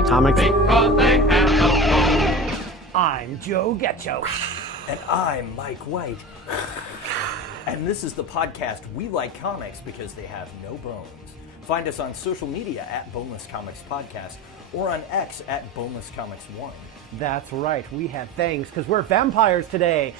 comics. Because they have no bones. I'm Joe Getcho. And I'm Mike White. And this is the podcast We Like Comics Because They Have No Bones. Find us on social media at Boneless Comics Podcast or on X at Boneless Comics 1. That's right, we have fangs because we're vampires today.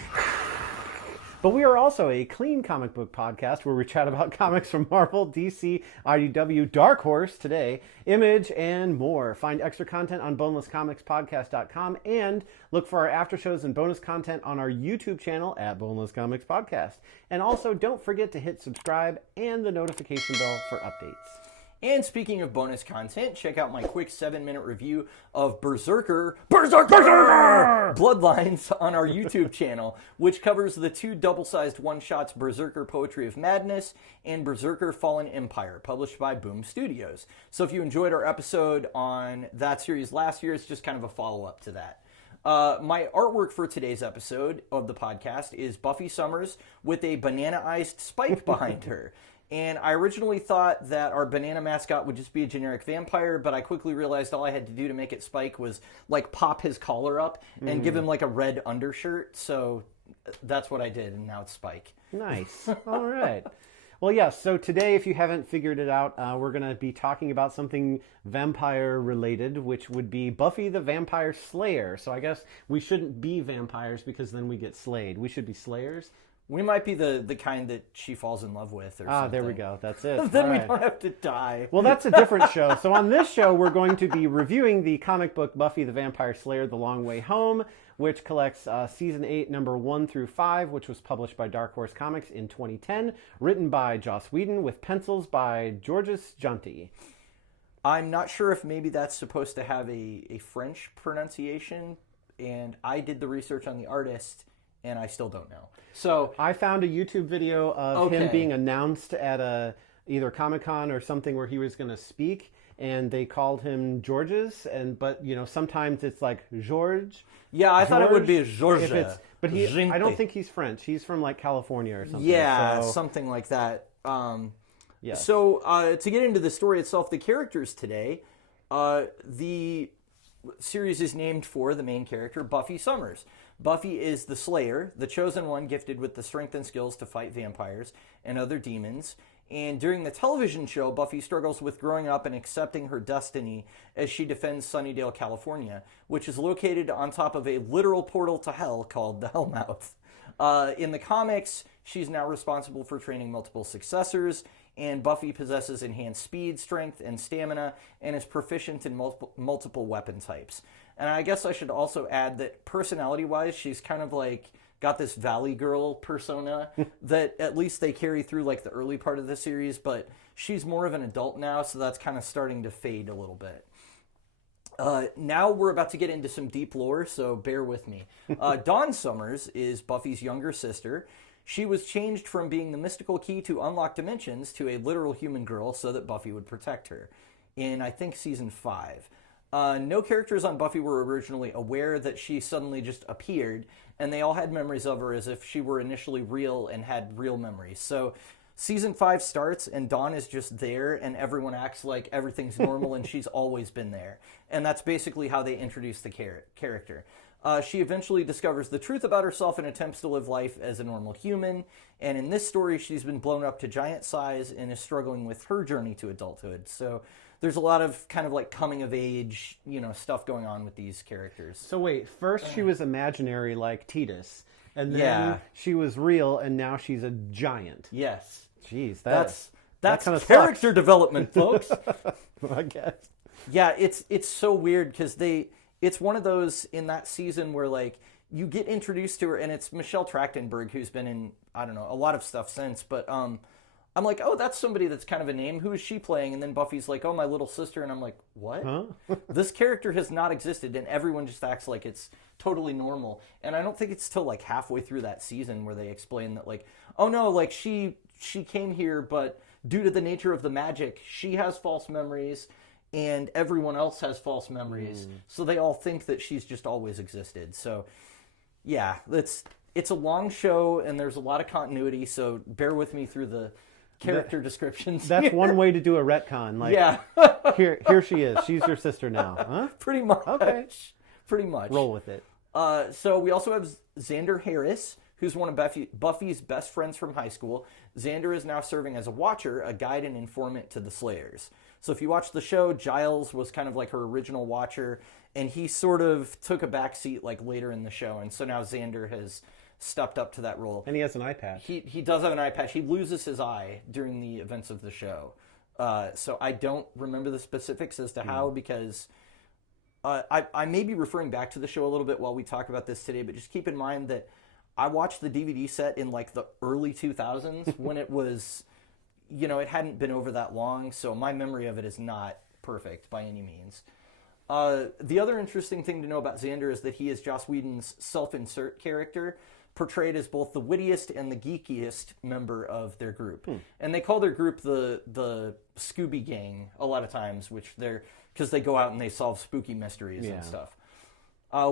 But we are also a clean comic book podcast where we chat about comics from Marvel, DC, IDW, Dark Horse today, Image, and more. Find extra content on bonelesscomicspodcast.com and look for our after shows and bonus content on our YouTube channel at Boneless Comics Podcast. And also, don't forget to hit subscribe and the notification bell for updates. And speaking of bonus content, check out my quick 7-minute review of Berserker Bloodlines on our YouTube channel, which covers the two double-sized one-shots Berserker Poetry of Madness and Berserker Fallen Empire, published by Boom Studios. So if you enjoyed our episode on that series last year, it's just kind of a follow-up to that. My artwork for today's episode of the podcast is Buffy Summers with a banana-iced spike behind her. And I originally thought that our banana mascot would just be a generic vampire, but I quickly realized all I had to do to make it Spike was, like, pop his collar up and give him, like, a red undershirt. So that's what I did, and now it's Spike. Nice. All right. Well, yes, so today, if you haven't figured it out, we're going to be talking about something vampire-related, which would be Buffy the Vampire Slayer. So I guess we shouldn't be vampires because then we get slayed. We should be slayers. We might be the kind that she falls in love with or something. There we go. That's it. Then All we right. don't have to die. Well, that's a different show. So on this show, we're going to be reviewing the comic book Buffy the Vampire Slayer, The Long Way Home, which collects Season 8, number 1 through 5, which was published by Dark Horse Comics in 2010, written by Joss Whedon with pencils by Georges Jeanty. I'm not sure if maybe that's supposed to have a French pronunciation, and I did the research on the artist, and I still don't know. So I found a YouTube video of him being announced at either Comic-Con or something where he was going to speak, and they called him Georges, but you know, sometimes it's like George. Yeah, I thought it would be Georges. But I don't think he's French. He's from like California or something. Yeah, something like that. Yeah. So to get into the story itself, the characters today, the series is named for the main character, Buffy Summers. Buffy is the Slayer, the chosen one gifted with the strength and skills to fight vampires and other demons. And during the television show, Buffy struggles with growing up and accepting her destiny as she defends Sunnydale, California, which is located on top of a literal portal to hell called the Hellmouth. In the comics, she's now responsible for training multiple successors, and Buffy possesses enhanced speed, strength, and stamina, and is proficient in multiple weapon types. And I guess I should also add that personality-wise, she's kind of like got this Valley Girl persona that at least they carry through like the early part of the series, but she's more of an adult now, so that's kind of starting to fade a little bit. Now we're about to get into some deep lore, so bear with me. Dawn Summers is Buffy's younger sister. She was changed from being the mystical key to unlock dimensions to a literal human girl so that Buffy would protect her in, I think, Season 5. No characters on Buffy were originally aware that she suddenly just appeared, and they all had memories of her as if she were initially real and had real memories. So Season 5 starts, and Dawn is just there, and everyone acts like everything's normal, and she's always been there. And that's basically how they introduce the character. She eventually discovers the truth about herself and attempts to live life as a normal human. And in this story, she's been blown up to giant size and is struggling with her journey to adulthood. So there's a lot of kind of like coming of age, stuff going on with these characters. So wait, first she was imaginary like Titus, and then she was real, and now she's a giant. Yes. Jeez, that's kind of character sucks. development, folks. I guess. Yeah, it's so weird because it's one of those in that season where like you get introduced to her, and it's Michelle Trachtenberg, who's been in, I don't know, a lot of stuff since, but I'm like, oh, that's somebody that's kind of a name. Who is she playing? And then Buffy's like, oh, my little sister. And I'm like, what? Huh? This character has not existed, and everyone just acts like it's totally normal. And I don't think it's till like halfway through that season where they explain that like, oh no, like she came here, but due to the nature of the magic, she has false memories, and everyone else has false memories. So they all think that she's just always existed. So yeah, it's a long show, and there's a lot of continuity, so bear with me through the character descriptions. That's one way to do a retcon. Like, Yeah. here she is. She's your sister now. Huh? Pretty much. Okay. Pretty much. Roll with it. So we also have Xander Harris, who's one of Buffy's best friends from high school. Xander is now serving as a watcher, a guide and informant to the Slayers. So if you watch the show, Giles was kind of like her original watcher, and he sort of took a backseat like later in the show, and so now Xander has stepped up to that role. And he has an eye patch. He does have an eye patch. He loses his eye during the events of the show. So I don't remember the specifics as to how, because I may be referring back to the show a little bit while we talk about this today, but just keep in mind that I watched the DVD set in like the early 2000s when it was, it hadn't been over that long, so my memory of it is not perfect by any means. The other interesting thing to know about Xander is that he is Joss Whedon's self-insert character, portrayed as both the wittiest and the geekiest member of their group. And they call their group the Scooby Gang a lot of times, because they go out and they solve spooky mysteries and stuff.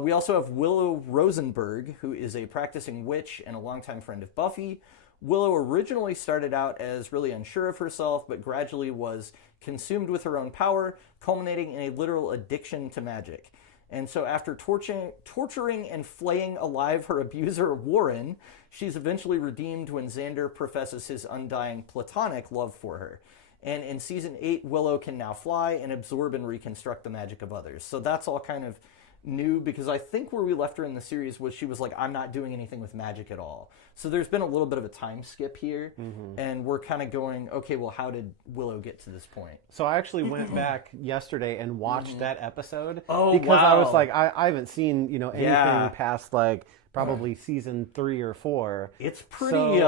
We also have Willow Rosenberg, who is a practicing witch and a longtime friend of Buffy. Willow originally started out as really unsure of herself, but gradually was consumed with her own power, culminating in a literal addiction to magic. And so after torturing and flaying alive her abuser, Warren, she's eventually redeemed when Xander professes his undying platonic love for her. And in Season 8, Willow can now fly and absorb and reconstruct the magic of others. So that's all kind of new, because I think where we left her in the series was she was like, I'm not doing anything with magic at all. So there's been a little bit of a time skip here, and we're kind of going, okay, well, how did Willow get to this point? So I actually went back yesterday and watched that episode. Oh, because wow. I was like, I haven't seen, anything past like probably season 3 or 4. It's pretty,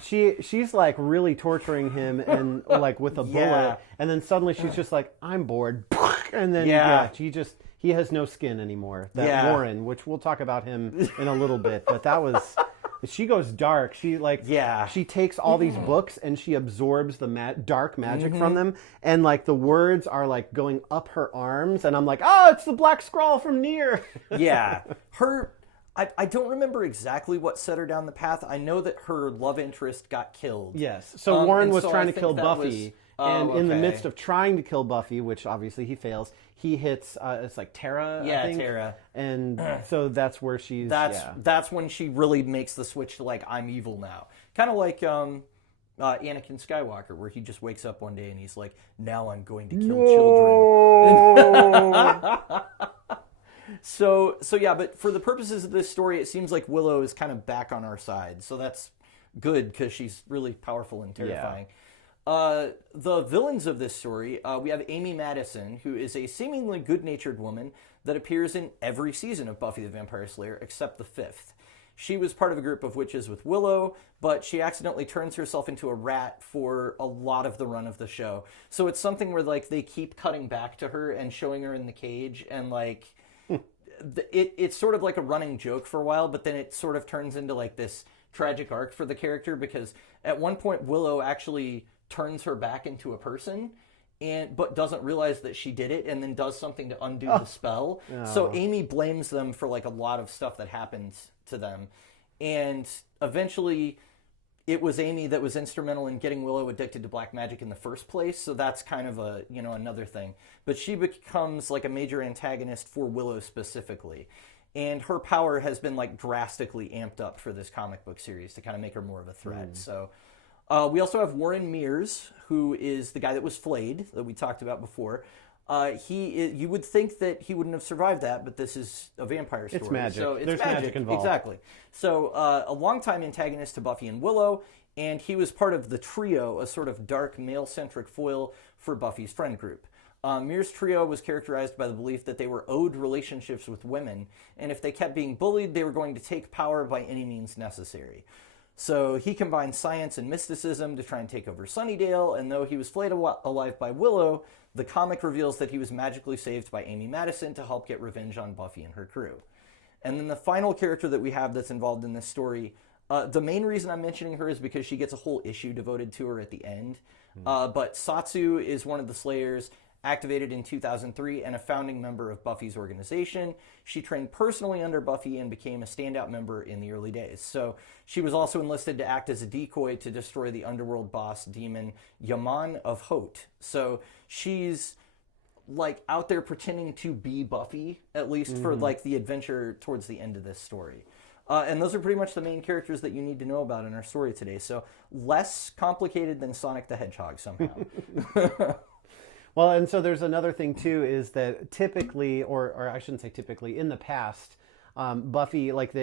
she's like really torturing him and like with a bullet, and then suddenly she's just like, I'm bored. And then he has no skin anymore. That Warren, which we'll talk about him in a little bit, but that was, she goes dark. She she takes all these books and she absorbs the dark magic from them, and like the words are like going up her arms, and I'm like, oh, it's the Black Scrawl from Nier. I don't remember exactly what set her down the path. I know that her love interest got killed. Yes. So Warren was trying to kill Buffy. And in the midst of trying to kill Buffy, which obviously he fails, he hits, it's like Tara, I think. Tara. And so that's where she's... That's when she really makes the switch to, like, I'm evil now. Kind of like Anakin Skywalker, where he just wakes up one day and he's like, now I'm going to kill children. So yeah, but for the purposes of this story, it seems like Willow is kind of back on our side. So that's good, because she's really powerful and terrifying. Yeah. The villains of this story, we have Amy Madison, who is a seemingly good-natured woman that appears in every season of Buffy the Vampire Slayer except the 5th. She was part of a group of witches with Willow, but she accidentally turns herself into a rat for a lot of the run of the show. So it's something where like they keep cutting back to her and showing her in the cage, and like it's sort of like a running joke for a while, but then it sort of turns into like this tragic arc for the character, because at one point Willow actually turns her back into a person, but doesn't realize that she did it, and then does something to undo the spell. So Amy blames them for like a lot of stuff that happens to them, and eventually it was Amy that was instrumental in getting Willow addicted to black magic in the first place. So that's kind of a another thing. But she becomes like a major antagonist for Willow specifically, and her power has been like drastically amped up for this comic book series to kind of make her more of a threat. So we also have Warren Mears, who is the guy that was flayed, that we talked about before. You would think that he wouldn't have survived that, but this is a vampire story. It's magic. So it's There's magic involved. Exactly. So a longtime antagonist to Buffy and Willow, and he was part of the Trio, a sort of dark male-centric foil for Buffy's friend group. Mears' trio was characterized by the belief that they were owed relationships with women, and if they kept being bullied, they were going to take power by any means necessary. So he combined science and mysticism to try and take over Sunnydale, and though he was flayed alive by Willow, the comic reveals that he was magically saved by Amy Madison to help get revenge on Buffy and her crew. And then the final character that we have that's involved in this story, the main reason I'm mentioning her is because she gets a whole issue devoted to her at the end. But Satsu is one of the Slayers, activated in 2003 and a founding member of Buffy's organization. She trained personally under Buffy and became a standout member in the early days. So she was also enlisted to act as a decoy to destroy the underworld boss demon Yaman of Hot. So she's like out there pretending to be Buffy, at least for like the adventure towards the end of this story. And those are pretty much the main characters that you need to know about in our story today. So less complicated than Sonic the Hedgehog somehow. Well, and so there's another thing too, is that typically, or I shouldn't say typically, in the past, Buffy, like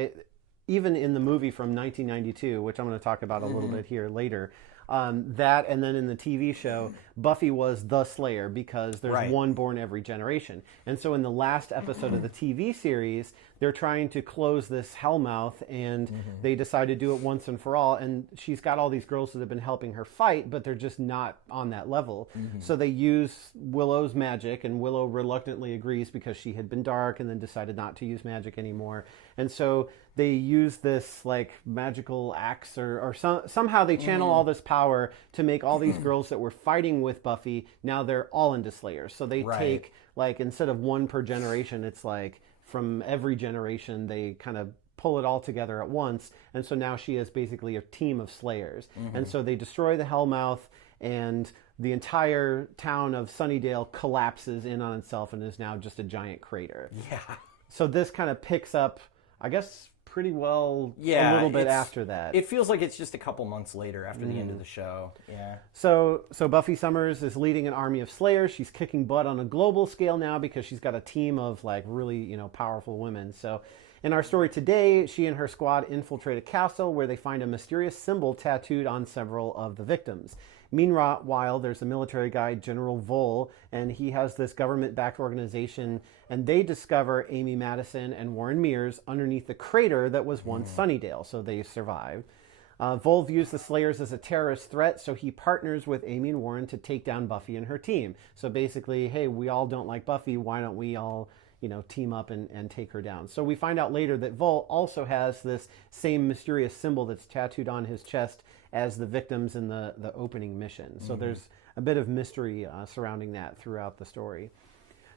even in the movie from 1992, which I'm going to talk about a little bit here later, that, and then in the TV show, Buffy was the Slayer because there's one born every generation. And so in the last episode of the TV series, they're trying to close this Hellmouth, and they decide to do it once and for all. And she's got all these girls that have been helping her fight, but they're just not on that level. So they use Willow's magic, and Willow reluctantly agrees because she had been dark and then decided not to use magic anymore. And so they use this like magical axe, or somehow they channel all this power to make all these girls that were fighting with Buffy, now they're all into Slayers. So they take, like, instead of one per generation, it's like from every generation they kind of pull it all together at once. And so now she is basically a team of Slayers. And so they destroy the Hellmouth, and the entire town of Sunnydale collapses in on itself and is now just a giant crater. Yeah. So this kind of picks up, I guess, pretty well a little bit after that. It feels like it's just a couple months later after the end of the show. Yeah. So Buffy Summers is leading an army of Slayers. She's kicking butt on a global scale now because she's got a team of like really, powerful women. So in our story today, she and her squad infiltrate a castle where they find a mysterious symbol tattooed on several of the victims. Meanwhile, there's a military guy, General Vole, and he has this government-backed organization, and they discover Amy Madison and Warren Mears underneath the crater that was once Sunnydale, so they survived. Vole views the Slayers as a terrorist threat, so he partners with Amy and Warren to take down Buffy and her team. So basically, hey, we all don't like Buffy, why don't we all team up and take her down. So we find out later that Vole also has this same mysterious symbol that's tattooed on his chest as the victims in the opening mission. So there's a bit of mystery surrounding that throughout the story.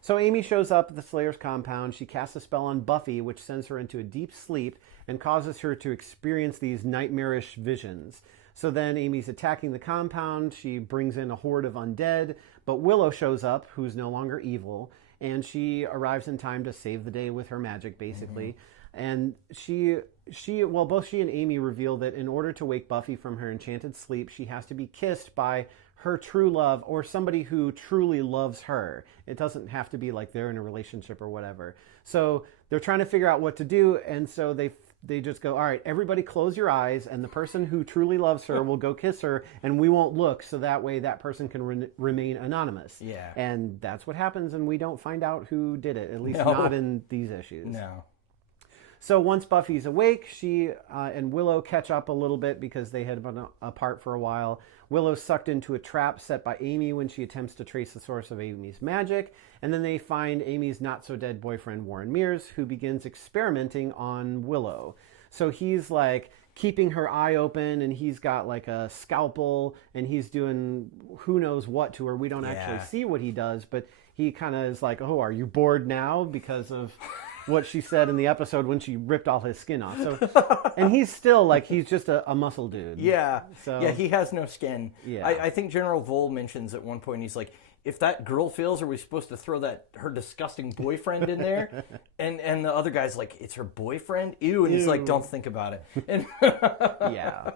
So Amy shows up at the Slayer's compound. She casts a spell on Buffy, which sends her into a deep sleep and causes her to experience these nightmarish visions. So then Amy's attacking the compound. She brings in a horde of undead, but Willow shows up, who's no longer evil, and she arrives in time to save the day with her magic, basically. And both she and Amy reveal that in order to wake Buffy from her enchanted sleep, she has to be kissed by her true love or somebody who truly loves her. It doesn't have to be like they're in a relationship or whatever. So they're trying to figure out what to do, and so they just go, all right, everybody close your eyes, and the person who truly loves her will go kiss her, and we won't look, so that way that person can remain anonymous. Yeah. And that's what happens, and we don't find out who did it, at least not in these issues. No. So once Buffy's awake, she and Willow catch up a little bit because they had been apart for a while. Willow's sucked into a trap set by Amy when she attempts to trace the source of Amy's magic. And then they find Amy's not-so-dead boyfriend, Warren Mears, who begins experimenting on Willow. So he's like keeping her eye open, and he's got like a scalpel, and he's doing who knows what to her. We don't actually see what he does, but he kind of is like, oh, are you bored now? Because of what she said in the episode when she ripped all his skin off. So, and he's still like, he's just a muscle dude. Yeah. So, yeah, he has no skin. Yeah. I think General Vole mentions at one point, he's like, if that girl fails, are we supposed to throw her disgusting boyfriend in there? And the other guy's like, it's her boyfriend? Ew. And he's like, don't think about it. And yeah.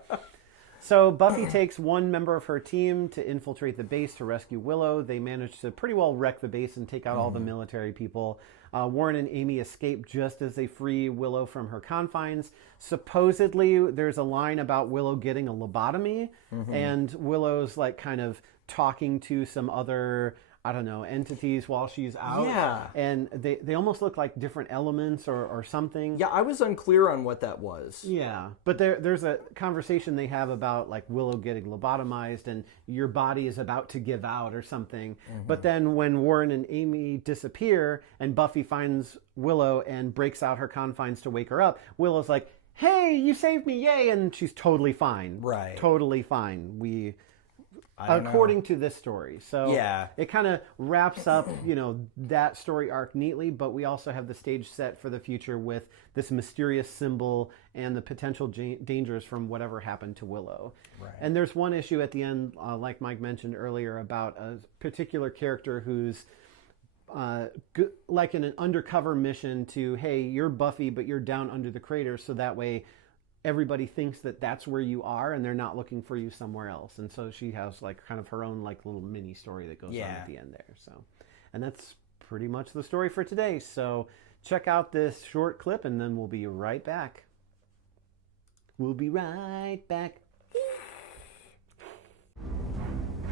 So Buffy takes one member of her team to infiltrate the base to rescue Willow. They manage to pretty well wreck the base and take out all the military people. Warren and Amy escape just as they free Willow from her confines. Supposedly, there's a line about Willow getting a lobotomy, and Willow's like kind of talking to some other, I don't know, entities while she's out. Yeah. And they almost look like different elements or something. Yeah, I was unclear on what that was. Yeah. But there's a conversation they have about like Willow getting lobotomized and your body is about to give out or something. But then when Warren and Amy disappear and Buffy finds Willow and breaks out her confines to wake her up, Willow's like, hey, you saved me, yay! And she's totally fine. Right. Totally fine. according to this story. So Yeah. it kind of wraps up, that story arc neatly, but we also have the stage set for the future with this mysterious symbol and the potential dangers from whatever happened to Willow. Right. And there's one issue at the end, like Mike mentioned earlier, about a particular character who's like in an undercover mission to, hey, you're Buffy, but you're down under the crater, so that way everybody thinks that that's where you are and they're not looking for you somewhere else. And so she has like kind of her own like little mini story that goes on at the end there. So, and that's pretty much the story for today. So check out this short clip and then we'll be right back. We'll be right back.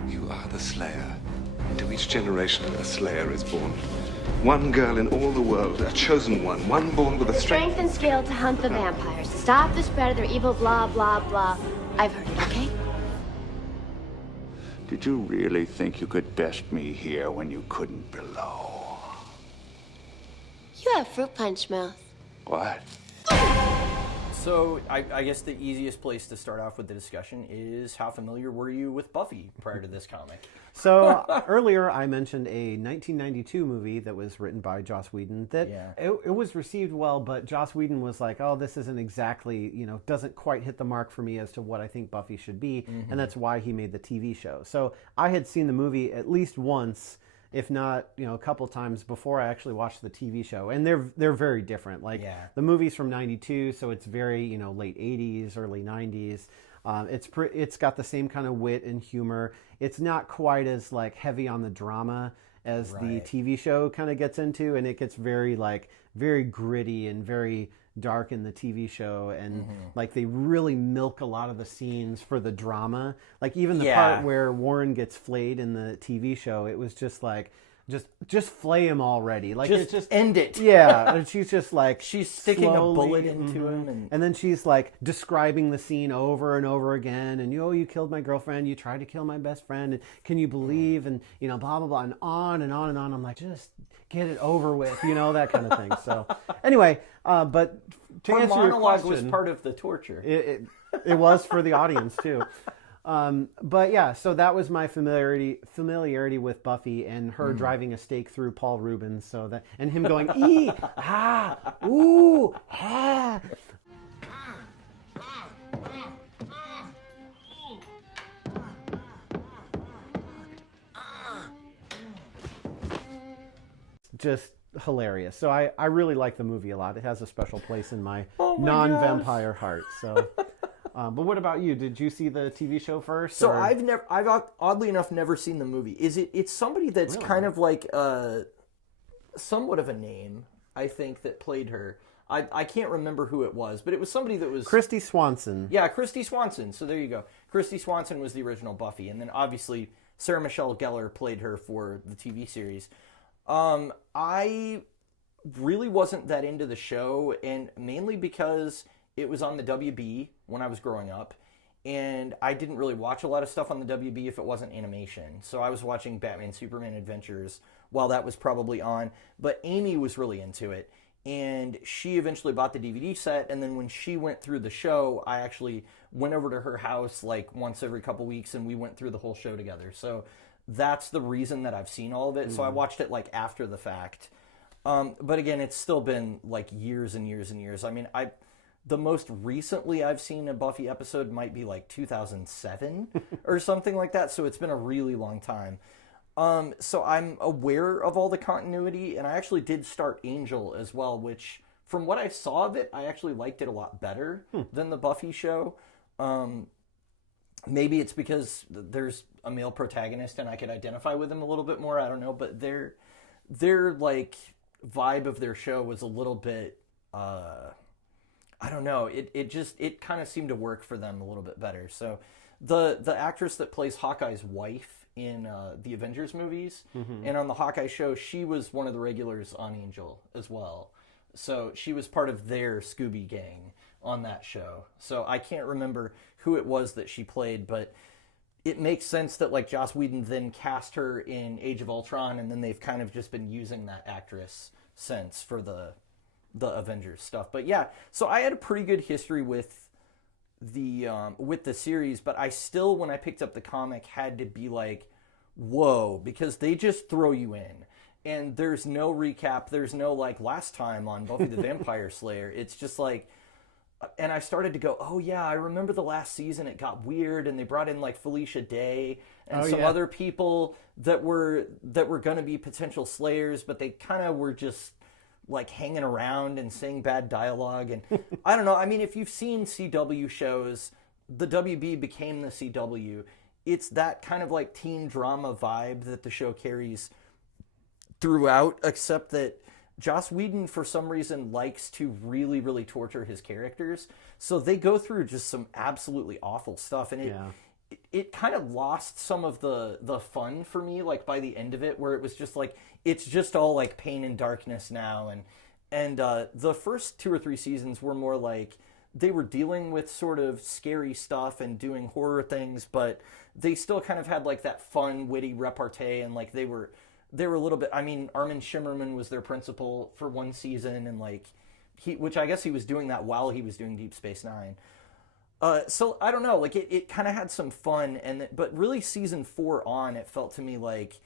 You are the Slayer. Into each generation, a Slayer is born. One girl in all the world, a chosen one born with a strength. Strength and skill to hunt the vampires, to stop the spread of their evil blah, blah, blah. I've heard it, okay? Did you really think you could best me here when you couldn't below? You have fruit punch mouth. What? So I guess the easiest place to start off with the discussion is how familiar were you with Buffy prior to this comic? So earlier I mentioned a 1992 movie that was written by Joss Whedon that it was received well, but Joss Whedon was like, oh, this isn't exactly, doesn't quite hit the mark for me as to what I think Buffy should be. And that's why he made the TV show. So I had seen the movie at least once, if not, a couple times before I actually watched the TV show. And they're very different. Like the movie's from 92, so it's very, late 80s, early 90s. It's got the same kind of wit and humor. It's not quite as like heavy on the drama as the TV show kind of gets into, and it gets very gritty and very dark in the TV show, and like they really milk a lot of the scenes for the drama. Like even the part where Warren gets flayed in the TV show, it was just like, just flay him already. Like just end it. Yeah, and she's just like she's sticking slowly, a bullet into him, and then she's like describing the scene over and over again. And you killed my girlfriend. You tried to kill my best friend. And can you believe? And blah blah blah, and on and on and on. I'm like, just get it over with, that kind of thing. So anyway, but to her answer your monologue question, was part of the torture. It was for the audience too. But yeah, so that was my familiarity with Buffy and her driving a stake through Paul Rubens, and him going ee ah ooh ah. Just hilarious. So I really like the movie a lot. It has a special place in my non-vampire heart. So. But what about you? Did you see the TV show first? So or? I've oddly enough never seen the movie. It's somebody that's kind of like somewhat of a name, I think, that played her. I can't remember who it was, but it was somebody that was Christy Swanson. Yeah, Christy Swanson. So there you go. Christy Swanson was the original Buffy, and then obviously Sarah Michelle Gellar played her for the TV series. I really wasn't that into the show, and mainly because it was on the WB when I was growing up, and I didn't really watch a lot of stuff on the WB if it wasn't animation. So I was watching Batman Superman Adventures while that was probably on, but Amy was really into it, and she eventually bought the DVD set, and then when she went through the show, I actually went over to her house like once every couple weeks, and we went through the whole show together. So that's the reason that I've seen all of it. So I watched it like after the fact. But again, it's still been like years and years and years. I mean, the most recently I've seen a Buffy episode might be like 2007 or something like that. So it's been a really long time. So I'm aware of all the continuity, and I actually did start Angel as well, which from what I saw of it, I actually liked it a lot better than the Buffy show. Maybe it's because there's a male protagonist and I could identify with him a little bit more. I don't know, but their like vibe of their show was a little bit, I don't know. It kind of seemed to work for them a little bit better. So the actress that plays Hawkeye's wife in the Avengers movies and on the Hawkeye show, she was one of the regulars on Angel as well. So she was part of their Scooby Gang on that show. So I can't remember who it was that she played, but it makes sense that like Joss Whedon then cast her in Age of Ultron, and then they've kind of just been using that actress since for the Avengers stuff. But yeah, so I had a pretty good history with with the series, but I still, when I picked up the comic, had to be like, whoa, because they just throw you in. And there's no recap. There's no, like, last time on Buffy the Vampire Slayer. It's just like, and I started to go, oh, yeah, I remember the last season. It got weird, and they brought in, like, Felicia Day and some other people that were going to be potential Slayers, but they kind of were just, like, hanging around and saying bad dialogue. And I don't know. I mean, if you've seen CW shows, the WB became the CW. It's that kind of, like, teen drama vibe that the show carries throughout, except that Joss Whedon, for some reason, likes to really, really torture his characters. So they go through just some absolutely awful stuff. And it kind of lost some of the fun for me, like, by the end of it, where it was just like, it's just all, like, pain and darkness now. And the first 2 or 3 seasons were more like, they were dealing with sort of scary stuff and doing horror things, but they still kind of had, like, that fun, witty repartee, and, like, they were a little bit, I mean, Armin Shimmerman was their principal for 1 season, and, like, which I guess he was doing that while he was doing Deep Space Nine. So I don't know, like, it kind of had some fun, but really season 4 on, it felt to me like,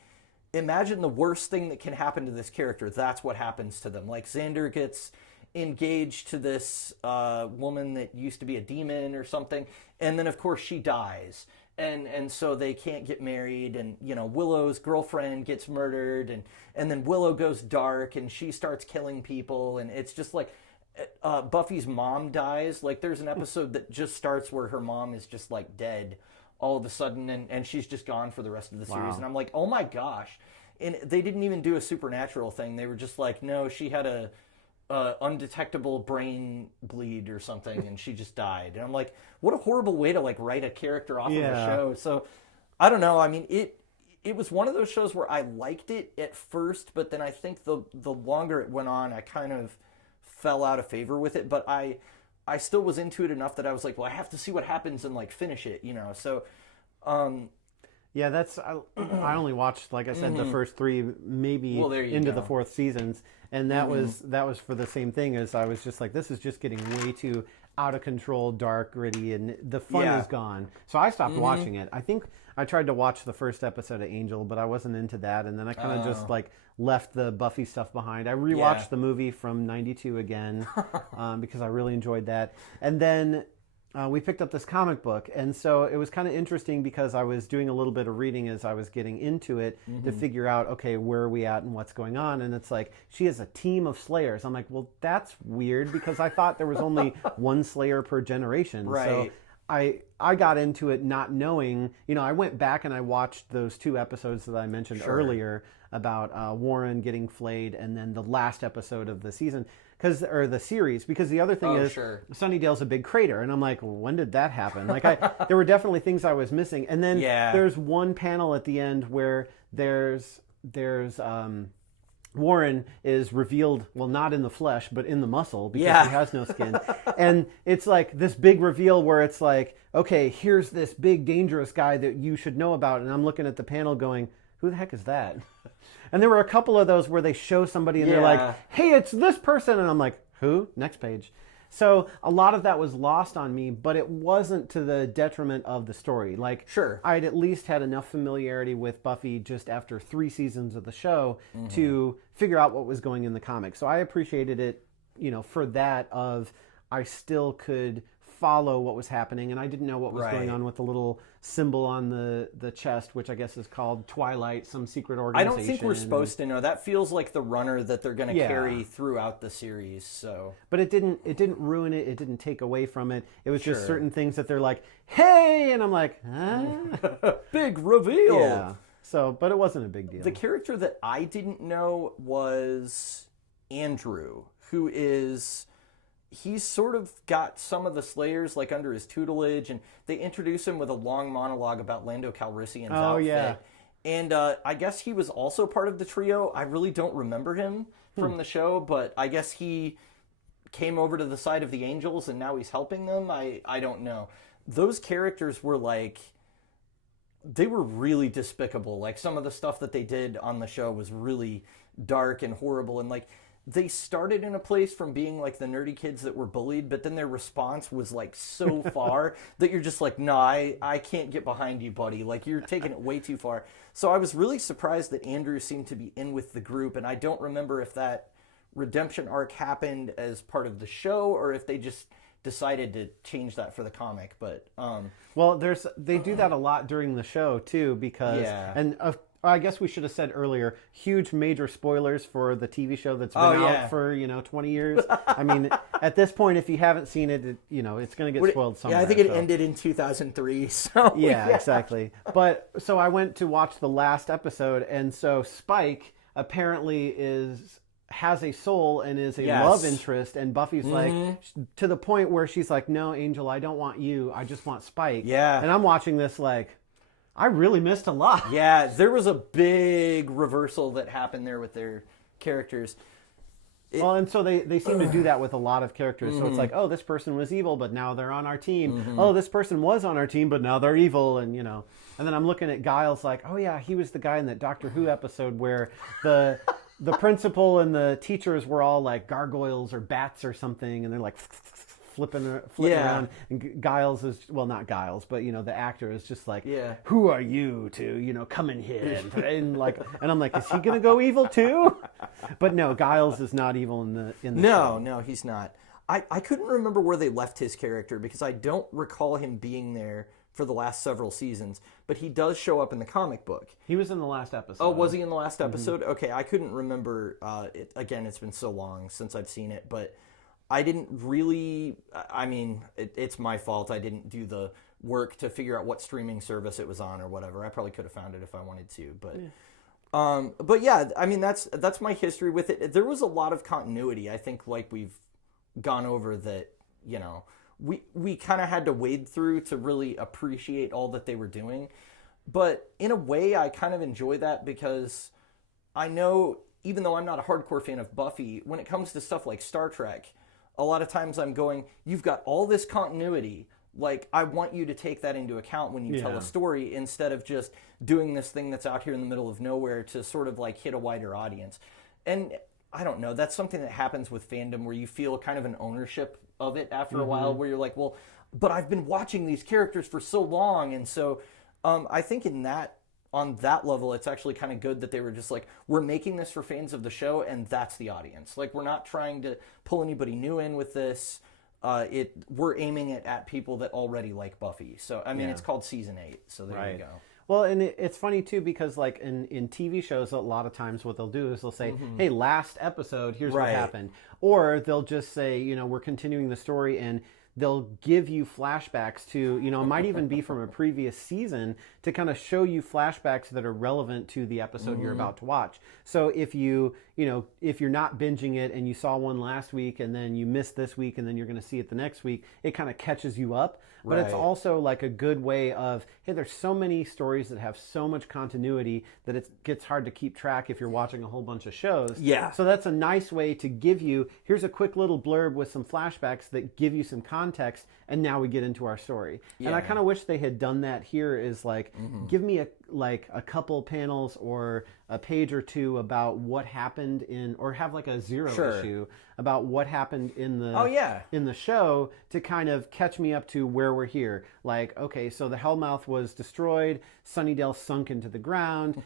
imagine the worst thing that can happen to this character. That's what happens to them. Like, Xander gets engaged to this woman that used to be a demon or something, and then of course she dies. And so they can't get married, and, you know, Willow's girlfriend gets murdered, and then Willow goes dark, and she starts killing people, and it's just like, Buffy's mom dies. Like, there's an episode that just starts where her mom is just, like, dead all of a sudden, and she's just gone for the rest of the series, and I'm like, oh my gosh. And they didn't even do a supernatural thing. They were just like, no, she had a undetectable brain bleed or something, and she just died. And I'm like, what a horrible way to, like, write a character off of a show. So I don't know. I mean, it was one of those shows where I liked it at first, but then I think the longer it went on, I kind of fell out of favor with it. But I still was into it enough that I was like, well, I have to see what happens and, like, finish it, you know. So yeah, I only watched, like I said, the first 3, maybe into the 4th seasons, and that was for the same thing, as I was just like, this is just getting way too out of control, dark, gritty, and the fun is gone. So I stopped watching it. I think I tried to watch the first episode of Angel, but I wasn't into that, and then I kind of just, like, left the Buffy stuff behind. I rewatched the movie from '92 again because I really enjoyed that, and then we picked up this comic book, and so it was kind of interesting because I was doing a little bit of reading as I was getting into it to figure out, okay, where are we at and what's going on, and it's like, she has a team of Slayers. I'm like, well, that's weird, because I thought there was only 1 Slayer per generation. Right. So I got into it not knowing, you know, I went back and I watched those 2 episodes that I mentioned earlier about Warren getting flayed, and then the last episode of the season, or the series, because the other thing is Sunnydale's a big crater, and I'm like, well, when did that happen? Like, there were definitely things I was missing, and then there's one panel at the end where there's Warren is revealed, well, not in the flesh, but in the muscle, because he has no skin. And it's like this big reveal where it's like, okay, here's this big dangerous guy that you should know about, and I'm looking at the panel going, who the heck is that? And there were a couple of those where they show somebody and they're like, hey, it's this person. And I'm like, who? Next page. So a lot of that was lost on me, but it wasn't to the detriment of the story. Like, I'd at least had enough familiarity with Buffy just after 3 seasons of the show to figure out what was going in the comics. So I appreciated it, you know, for that of I still could follow what was happening, and I didn't know what was going on with the little symbol on the chest, which I guess is called Twilight, some secret organization. I don't think we're supposed to know. That feels like the runner that they're going to carry throughout the series. So, but it didn't ruin it. It didn't take away from it. It was just certain things that they're like, hey, and I'm like, huh? Big reveal. Yeah. So, but it wasn't a big deal. The character that I didn't know was Andrew, who is... He's sort of got some of the Slayers, like, under his tutelage, and they introduce him with a long monologue about Lando Calrissian's outfit. Yeah. And I guess he was also part of the trio. I really don't remember him from the show, but I guess he came over to the side of the Angels, and now he's helping them. I don't know. Those characters were, like, they were really despicable. Like, some of the stuff that they did on the show was really dark and horrible, and, like, they started in a place from being like the nerdy kids that were bullied, but then their response was like so far that you're just like, nah, I can't get behind you, buddy. Like, you're taking it way too far. So I was really surprised that Andrew seemed to be in with the group, and I don't remember if that redemption arc happened as part of the show or if they just decided to change that for the comic. But well, they do that a lot during the show too, because I guess we should have said earlier, huge major spoilers for the TV show that's been out for 20 years. I mean, at this point, if you haven't seen it, it's going to get spoiled somewhere. Yeah, I think it ended in 2003. So yeah, exactly. But so I went to watch the last episode, and so Spike apparently has a soul and is a love interest, and Buffy's like, to the point where she's like, no, Angel, I don't want you, I just want Spike. Yeah. And I'm watching this like, I really missed a lot. Yeah, there was a big reversal that happened there with their characters. Well, and so they seem to do that with a lot of characters. So it's like, oh, this person was evil, but now they're on our team. Oh, this person was on our team, but now they're evil, and And then I'm looking at Giles like, oh yeah, he was the guy in that Doctor Who episode where the principal and the teachers were all like gargoyles or bats or something, and they're like flipping around. And Giles is, well, not Giles, but the actor is just like, who are you to come in here and I'm like, is he gonna go evil too? But no, Giles is not evil in the show. No, he's not. I couldn't remember where they left his character because I don't recall him being there for the last several seasons, but he does show up in the comic book. He was in the last episode. Oh, was he in the last episode? Okay, I couldn't remember. Again, it's been so long since I've seen it, but I didn't really... I mean, it's my fault. I didn't do the work to figure out what streaming service it was on or whatever. I probably could have found it if I wanted to, but yeah, I mean, that's my history with it. There was a lot of continuity, I think, like we've gone over that, we kind of had to wade through to really appreciate all that they were doing. But in a way, I kind of enjoy that because I know, even though I'm not a hardcore fan of Buffy, when it comes to stuff like Star Trek, a lot of times I'm going, you've got all this continuity. Like, I want you to take that into account when you tell a story instead of just doing this thing that's out here in the middle of nowhere to sort of like hit a wider audience. And I don't know, that's something that happens with fandom where you feel kind of an ownership of it after a while, where you're like, well, but I've been watching these characters for so long. And so I think on that level, it's actually kind of good that they were just like, we're making this for fans of the show, and that's the audience. Like, we're not trying to pull anybody new in with this. We're aiming it at people that already like Buffy. So, I mean, it's called Season 8, so there you go. Well, and it's funny, too, because, like, in TV shows, a lot of times what they'll do is they'll say, hey, last episode, here's what happened. Or they'll just say, we're continuing the story, and they'll give you flashbacks to, it might even be from a previous season to kind of show you flashbacks that are relevant to the episode you're about to watch. So if if you're not binging it and you saw one last week and then you missed this week and then you're going to see it the next week, it kind of catches you up. But it's also like a good way of, hey, there's so many stories that have so much continuity that it gets hard to keep track if you're watching a whole bunch of shows. Yeah. So that's a nice way to give you, here's a quick little blurb with some flashbacks that give you some context, and now we get into our story. Yeah. And I kind of wish they had done that here, is like, give me a couple panels or a page or two about what happened or have like a zero issue about what happened in the show to kind of catch me up to where we're here. Like, okay, so the Hellmouth was destroyed, Sunnydale sunk into the ground,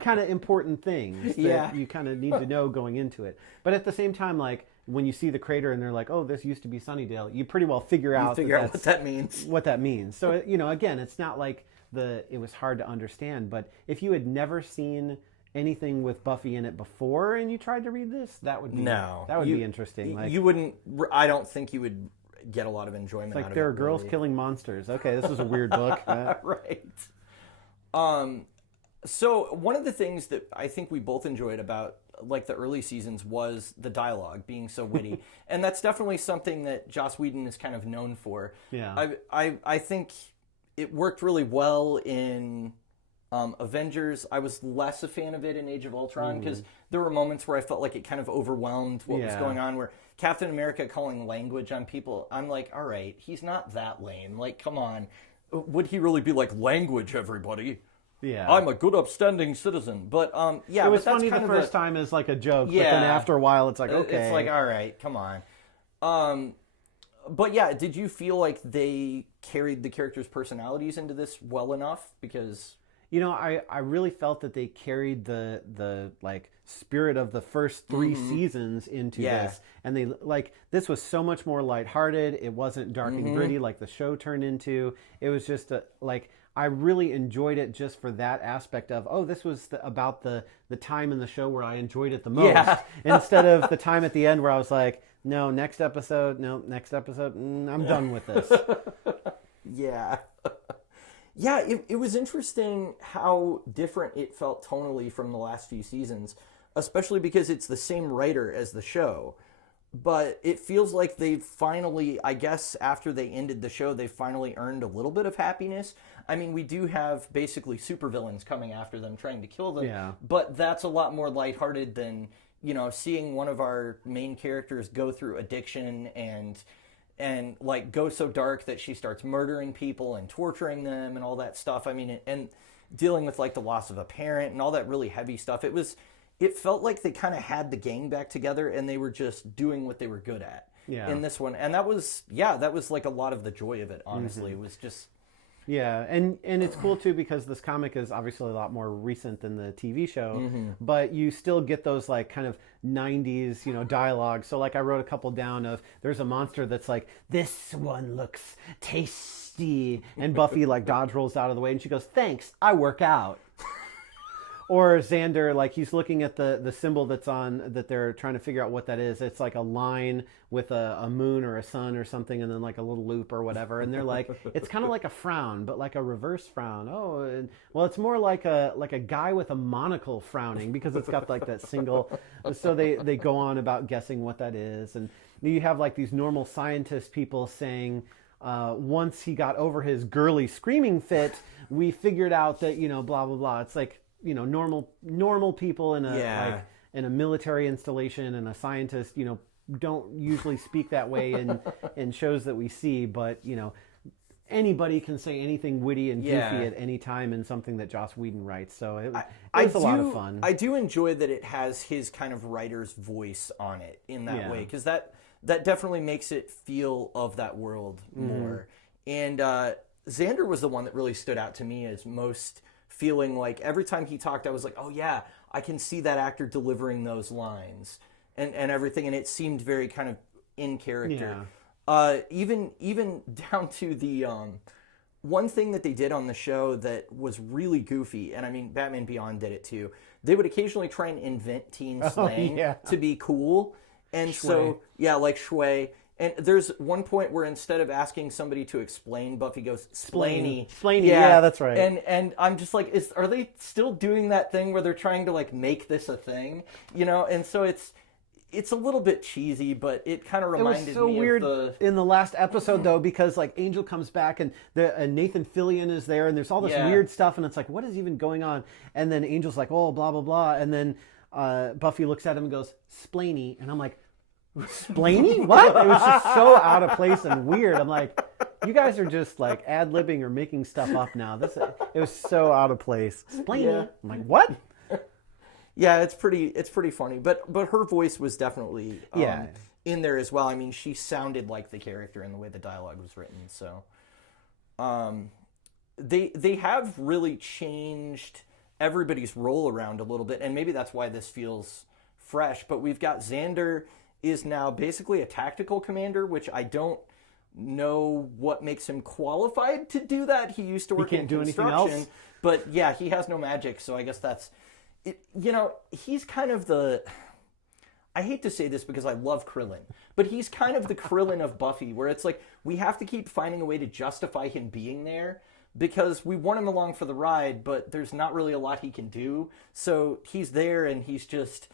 kind of important things that you kind of need to know going into it. But at the same time, like, when you see the crater and they're like, oh, this used to be Sunnydale, you pretty well figure out what that means. What that means. So, again, it's not like it was hard to understand, but if you had never seen anything with Buffy in it before and you tried to read this, that would be be interesting. Like, you wouldn't. I don't think you would get a lot of enjoyment out of it. Like, there are girls killing monsters. Okay, this is a weird book. Right. So one of the things that I think we both enjoyed about like the early seasons was the dialogue being so witty, and that's definitely something that Joss Whedon is kind of known for. Yeah. I think it worked really well in Avengers. I was less a fan of it in Age of Ultron because there were moments where I felt like it kind of overwhelmed what was going on, where Captain America calling language on people, I'm like, all right, he's not that lame. Like, come on. Would he really be like, language, everybody? Yeah. I'm a good, upstanding citizen. But yeah, it was but that's funny kind the of first time as like a joke, Yeah. but then after a while it's like, okay. It's like, all right, come on. But yeah, did you feel like they carried the characters' personalities into this well enough? Because You know, I really felt that they carried the like spirit of the first 3 seasons into this, and they like this was so much more lighthearted. It wasn't dark and gritty like the show turned into. It was just like I really enjoyed it just for that aspect of this was about the time in the show where I enjoyed it the most, instead of the time at the end where I was like, next episode, I'm done with this. yeah. Yeah, it was interesting how different it felt tonally from the last few seasons, especially because it's the same writer as the show. But it feels like they've finally, I guess after they ended the show, they finally earned a little bit of happiness. I mean, we do have basically supervillains coming after them, trying to kill them, but that's a lot more lighthearted than, seeing one of our main characters go through addiction and like go so dark that she starts murdering people and torturing them and all that stuff. I mean, and dealing with like the loss of a parent and all that really heavy stuff. It felt like they kind of had the gang back together and they were just doing what they were good at in this one. And that was like a lot of the joy of it, honestly. It was just... Yeah, and it's cool too because this comic is obviously a lot more recent than the TV show, but you still get those like kind of 90s, dialogue. So like I wrote a couple down of there's a monster that's like, this one looks tasty, and Buffy like dodge rolls out of the way and she goes, thanks, I work out. Or Xander, like he's looking at the symbol that they're trying to figure out what that is. It's like a line with a moon or a sun or something, and then like a little loop or whatever. And they're like, it's kind of like a frown, but like a reverse frown. Oh, and, well, it's more like a guy with a monocle frowning because it's got like that single. So they go on about guessing what that is, and you have like these normal scientist people saying, once he got over his girly screaming fit, we figured out that blah blah blah. It's like, normal people in a in a military installation, and a scientist don't usually speak that way in shows that we see, but anybody can say anything witty and goofy at any time in something that Joss Whedon writes. So it was a lot of fun. I do enjoy that it has his kind of writer's voice on it in that way, because that definitely makes it feel of that world more. And Xander was the one that really stood out to me as most feeling like every time he talked, I was like, oh yeah, I can see that actor delivering those lines and everything. And it seemed very kind of in character. Even down to the one thing that they did on the show that was really goofy, and I mean, Batman Beyond did it too. They would occasionally try and invent teen slang to be cool. And so, like shui. And there's one point where instead of asking somebody to explain, Buffy goes, splainy. Splainy, yeah, that's right. And I'm just like, are they still doing that thing where they're trying to like make this a thing? And so it's a little bit cheesy, but it kind of reminded me of the... It was so weird in the last episode, though, because like Angel comes back and Nathan Fillion is there, and there's all this weird stuff, and it's like, what is even going on? And then Angel's like, oh, blah, blah, blah. And then Buffy looks at him and goes, splainy. And I'm like, splainy? What? It was just so out of place and weird. I'm like, you guys are just like ad-libbing or making stuff up now. It was so out of place. Splainy. I'm like, what? Yeah, it's pretty funny. But her voice was definitely in there as well. I mean, she sounded like the character in the way the dialogue was written. So they have really changed everybody's role around a little bit, and maybe that's why this feels fresh. But we've got Xander is now basically a tactical commander, which I don't know what makes him qualified to do that. He used to work in construction, but yeah, he has no magic, so I guess that's it. He's kind of I hate to say this because I love Krillin, but he's kind of the Krillin of Buffy, where it's like we have to keep finding a way to justify him being there because we want him along for the ride, but there's not really a lot he can do. So he's there, and he's just...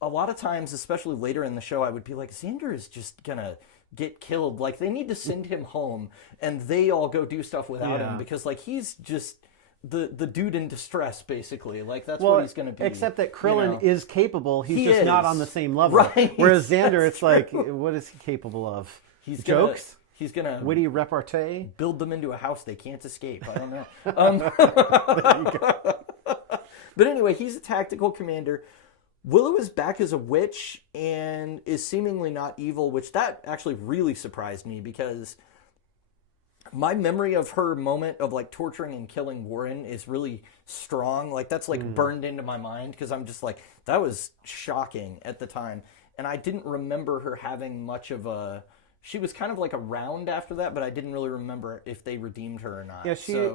A lot of times, especially later in the show, I would be like, Xander is just gonna get killed. Like, they need to send him home, and they all go do stuff without him, because, like, he's just the dude in distress, basically. Like, that's what he's gonna be. Except that Krillin is capable. He's just not on the same level. Right. Whereas Xander, it's like, what is he capable of? He's jokes? He's gonna witty repartee. build them into a house they can't escape. I don't know. But anyway, he's a tactical commander. Willow is back as a witch and is seemingly not evil, which that actually really surprised me because my memory of her moment of like torturing and killing Warren is really strong. Like that's like burned into my mind because I'm just like, that was shocking at the time. And I didn't remember her having much of a... She was kind of like around after that, but I didn't really remember if they redeemed her or not. Yeah,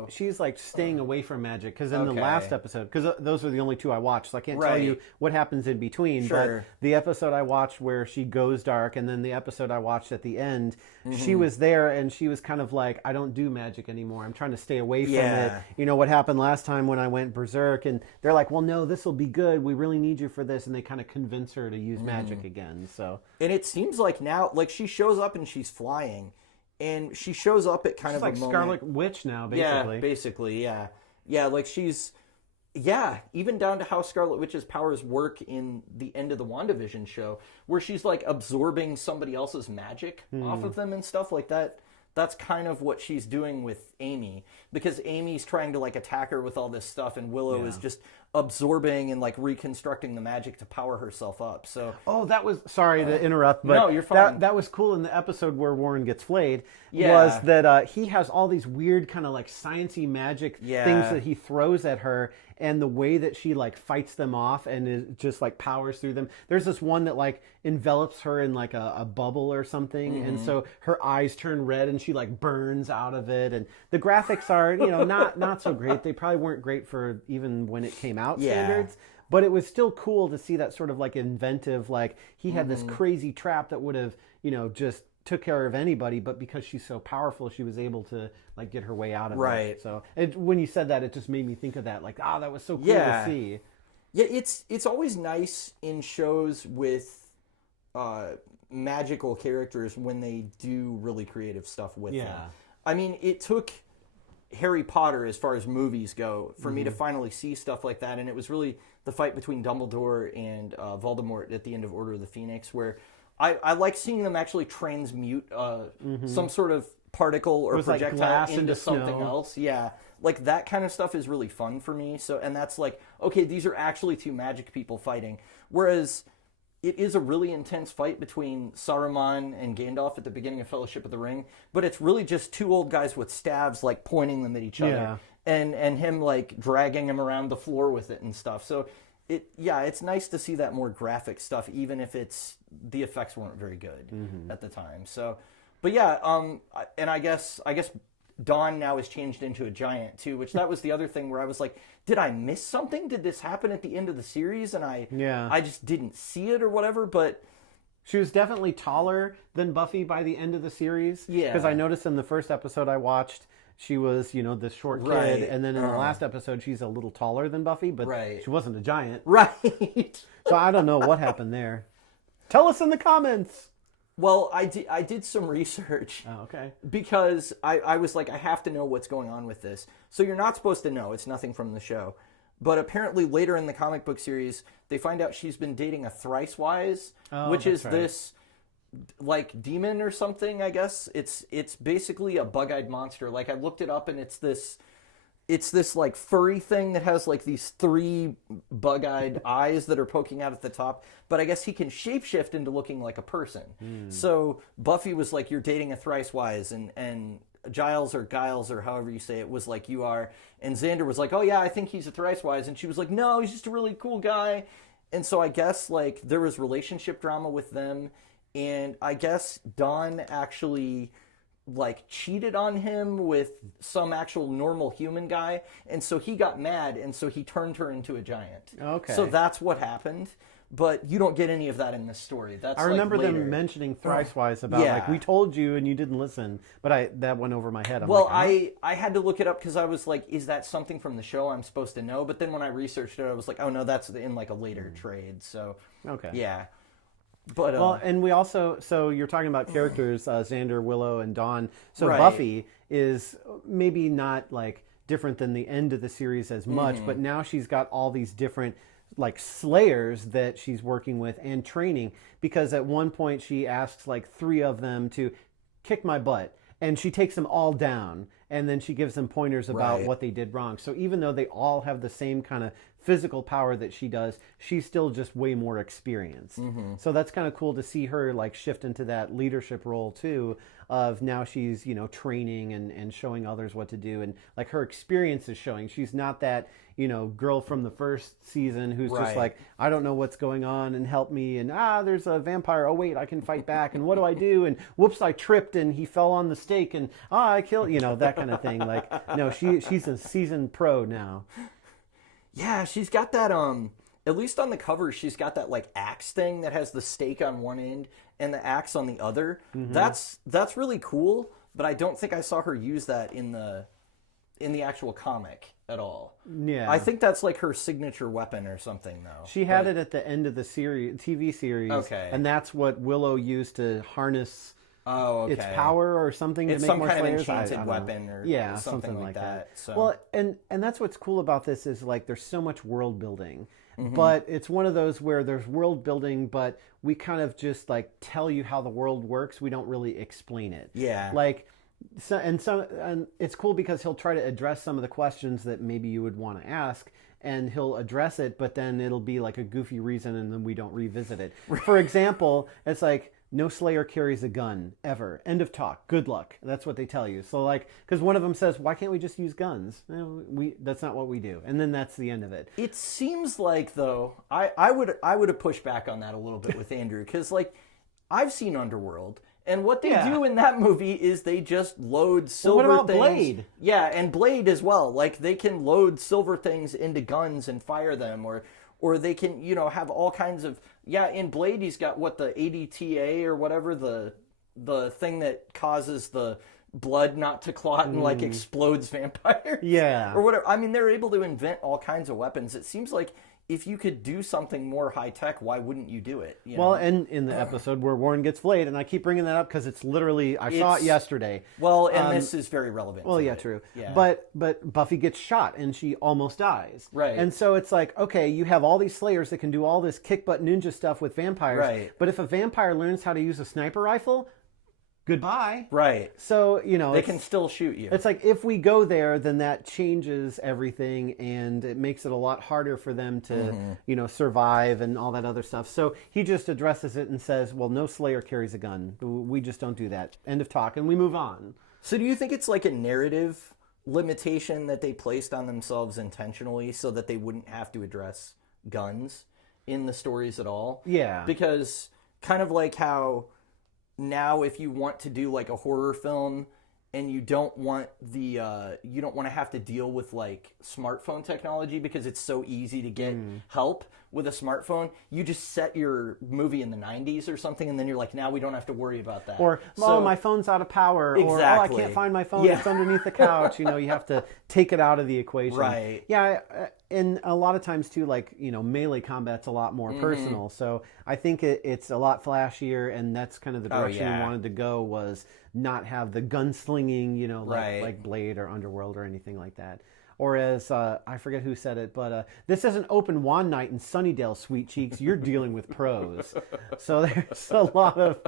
she's like staying away from magic because in the last episode, because those are the only two I watched, so I can't tell you what happens in between. Sure. But the episode I watched where she goes dark, and then the episode I watched at the end, she was there and she was kind of like, I don't do magic anymore. I'm trying to stay away from it. You know what happened last time when I went berserk, and they're like, well, no, this will be good. We really need you for this, and they kind of convince her to use magic again. So, and it seems like now, like she shows up and she's flying, and she shows up at kind she's of like a moment. Scarlet Witch now, basically. Yeah, basically, yeah. Like she's, even down to how Scarlet Witch's powers work in the end of the WandaVision show, where she's like absorbing somebody else's magic off of them and stuff like that. That's kind of what she's doing with Amy, because Amy's trying to like attack her with all this stuff, and Willow is just absorbing and like reconstructing the magic to power herself up. So that was, sorry to interrupt, but no, you're fine. That was cool in the episode where Warren gets flayed. Was that he has all these weird kind of like sciencey magic things that he throws at her, and the way that she like fights them off and is just like powers through them. There's this one that like envelops her in like a bubble or something, and so her eyes turn red and she like burns out of it. And the graphics are, you know, not so great. They probably weren't great for even when it came out standards. But it was still cool to see that sort of like inventive, like he had this crazy trap that would have, you know, just took care of anybody, but because she's so powerful, she was able to like get her way out of it. So when you said that, it just made me think of that. Like, that was so cool to see. Yeah, it's always nice in shows with magical characters when they do really creative stuff with them. I mean, it took Harry Potter, as far as movies go, for me to finally see stuff like that, and it was really the fight between Dumbledore and Voldemort at the end of Order of the Phoenix, where I like seeing them actually transmute some sort of particle or projectile like into something else. Yeah, like that kind of stuff is really fun for me. So, and that's like, okay, these are actually two magic people fighting. Whereas it is a really intense fight between Saruman and Gandalf at the beginning of Fellowship of the Ring, but it's really just two old guys with staves like pointing them at each other, and him like dragging him around the floor with it and stuff. So it's nice to see that more graphic stuff, even if the effects weren't very good at the time. So, but and I guess Dawn now is changed into a giant too, which that was the other thing where I was like, did I miss something? Did this happen at the end of the series and I just didn't see it or whatever? But she was definitely taller than Buffy by the end of the series. Yeah, because I noticed in the first episode I watched, she was, you know, this short kid, and then in the last episode, she's a little taller than Buffy, but she wasn't a giant. Right. So I don't know what happened there. Tell us in the comments. Well, I did some research. Oh, okay. Because I was like, I have to know what's going on with this. So you're not supposed to know. It's nothing from the show. But apparently later in the comic book series, they find out she's been dating a Thrice-Wise, which is this like demon or something, I guess. It's basically a bug-eyed monster. Like I looked it up and it's this like furry thing that has like these 3 bug-eyed eyes that are poking out at the top. But I guess he can shapeshift into looking like a person. So Buffy was like, you're dating a Thrice-Wise, and Giles or Giles or however you say it was like, you are. And Xander was like, oh yeah, I think he's a Thrice-Wise. And she was like, no, he's just a really cool guy. And so I guess like there was relationship drama with them. And I guess Dawn actually like cheated on him with some actual normal human guy, and so he got mad, and so he turned her into a giant. Okay. So that's what happened, but you don't get any of that in this story. That's I remember like later. Them mentioning Thrice-Wise about like, we told you and you didn't listen, but that went over my head. I had to look it up because I was like, is that something from the show I'm supposed to know? But then when I researched it, I was like, oh no, that's in like a later trade. So yeah. But and we also, so you're talking about characters, Xander, Willow, and Dawn. So Buffy is maybe not like different than the end of the series as much, but now she's got all these different like slayers that she's working with and training, because at one point she asks like 3 of them to kicked my butt. And she takes them all down, and then she gives them pointers about Right. what they did wrong. So even though they all have the same kind of physical power that she does, she's still just way more experienced. So that's kind of cool to see her like shift into that leadership role too, of now she's, you know, training and showing others what to do. And like her experience is showing. She's not that, you know, girl from the first season who's just Right. like, I don't know what's going on and help me. And there's a vampire. Oh, wait, I can fight back. And what do I do? And whoops, I tripped and he fell on the stake and I killed, you know, that kind of thing. Like, no, she's a seasoned pro now. Yeah, she's got that, at least on the cover, she's got that, like, axe thing that has the stake on one end and the axe on the other. That's really cool, but I don't think I saw her use that in the actual comic at all. Yeah. I think that's, like, her signature weapon or something, though. She had it at the end of the TV series. Okay. And that's what Willow used to harness its power or something It's to make some more kind of slayers. enchanted I don't know. weapon or yeah, something like that. So. Well, and that's what's cool about this is like there's so much world building, Mm-hmm. but it's one of those where there's world building, but we kind of just like tell you how the world works. We don't really explain it. Yeah. Like, and it's cool because he'll try to address some of the questions that maybe you would want to ask. And he'll address it, but then it'll be like a goofy reason, and then we don't revisit it. For example, it's like, no Slayer carries a gun, ever. End of talk. Good luck. That's what they tell you. So, like, because one of them says, why can't we just use guns? That's not what we do. And then that's the end of it. It seems like, though, I would have pushed back on that a little bit with Andrew, because, like, I've seen Underworld, and what they do in that movie is they just load silver what about things. Blade? Yeah, and Blade as well. Like, they can load silver things into guns and fire them, or they can, you know, have all kinds of... Yeah, in Blade, he's got, the ADTA or whatever, the thing that causes the blood not to clot and, like, explodes vampires. Yeah. Or whatever. I mean, they're able to invent all kinds of weapons. It seems like if you could do something more high-tech, why wouldn't you do it? You know? Well, and in the episode where Warren gets flayed, and I keep bringing that up because it's literally, I saw it yesterday. Well, and this is very relevant. Well, to yeah, it. true. Yeah. But Buffy gets shot and she almost dies. Right. And so it's like, okay, you have all these slayers that can do all this kick butt ninja stuff with vampires. Right. But if a vampire learns how to use a sniper rifle, goodbye. Right. So, you know, They can still shoot you. it's like if we go there, then that changes everything and it makes it a lot harder for them to, you know, survive and all that other stuff. So he just addresses it and says, well, no Slayer carries a gun. We just don't do that. End of talk. And we move on. So do you think it's like a narrative limitation that they placed on themselves intentionally so that they wouldn't have to address guns in the stories at all? Yeah. Because kind of like how now if you want to do like a horror film and you don't want to have to deal with like smartphone technology because it's so easy to get help with a smartphone, you just set your movie in the 90s or something, and then you're like, now we don't have to worry about that. Or, oh, my phone's out of power. Or, oh, I Exactly. can't find my phone. Yeah. It's underneath the couch. You know, you have to take it out of the equation. Right. Yeah, and a lot of times, too, like, you know, melee combat's a lot more personal. So I think it's a lot flashier, and that's kind of the direction we wanted to go, was not have the gunslinging, you know, like Blade or Underworld or anything like that. Or as, I forget who said it, but this isn't open wand night in Sunnydale, sweet cheeks. You're dealing with pros. So there's a lot of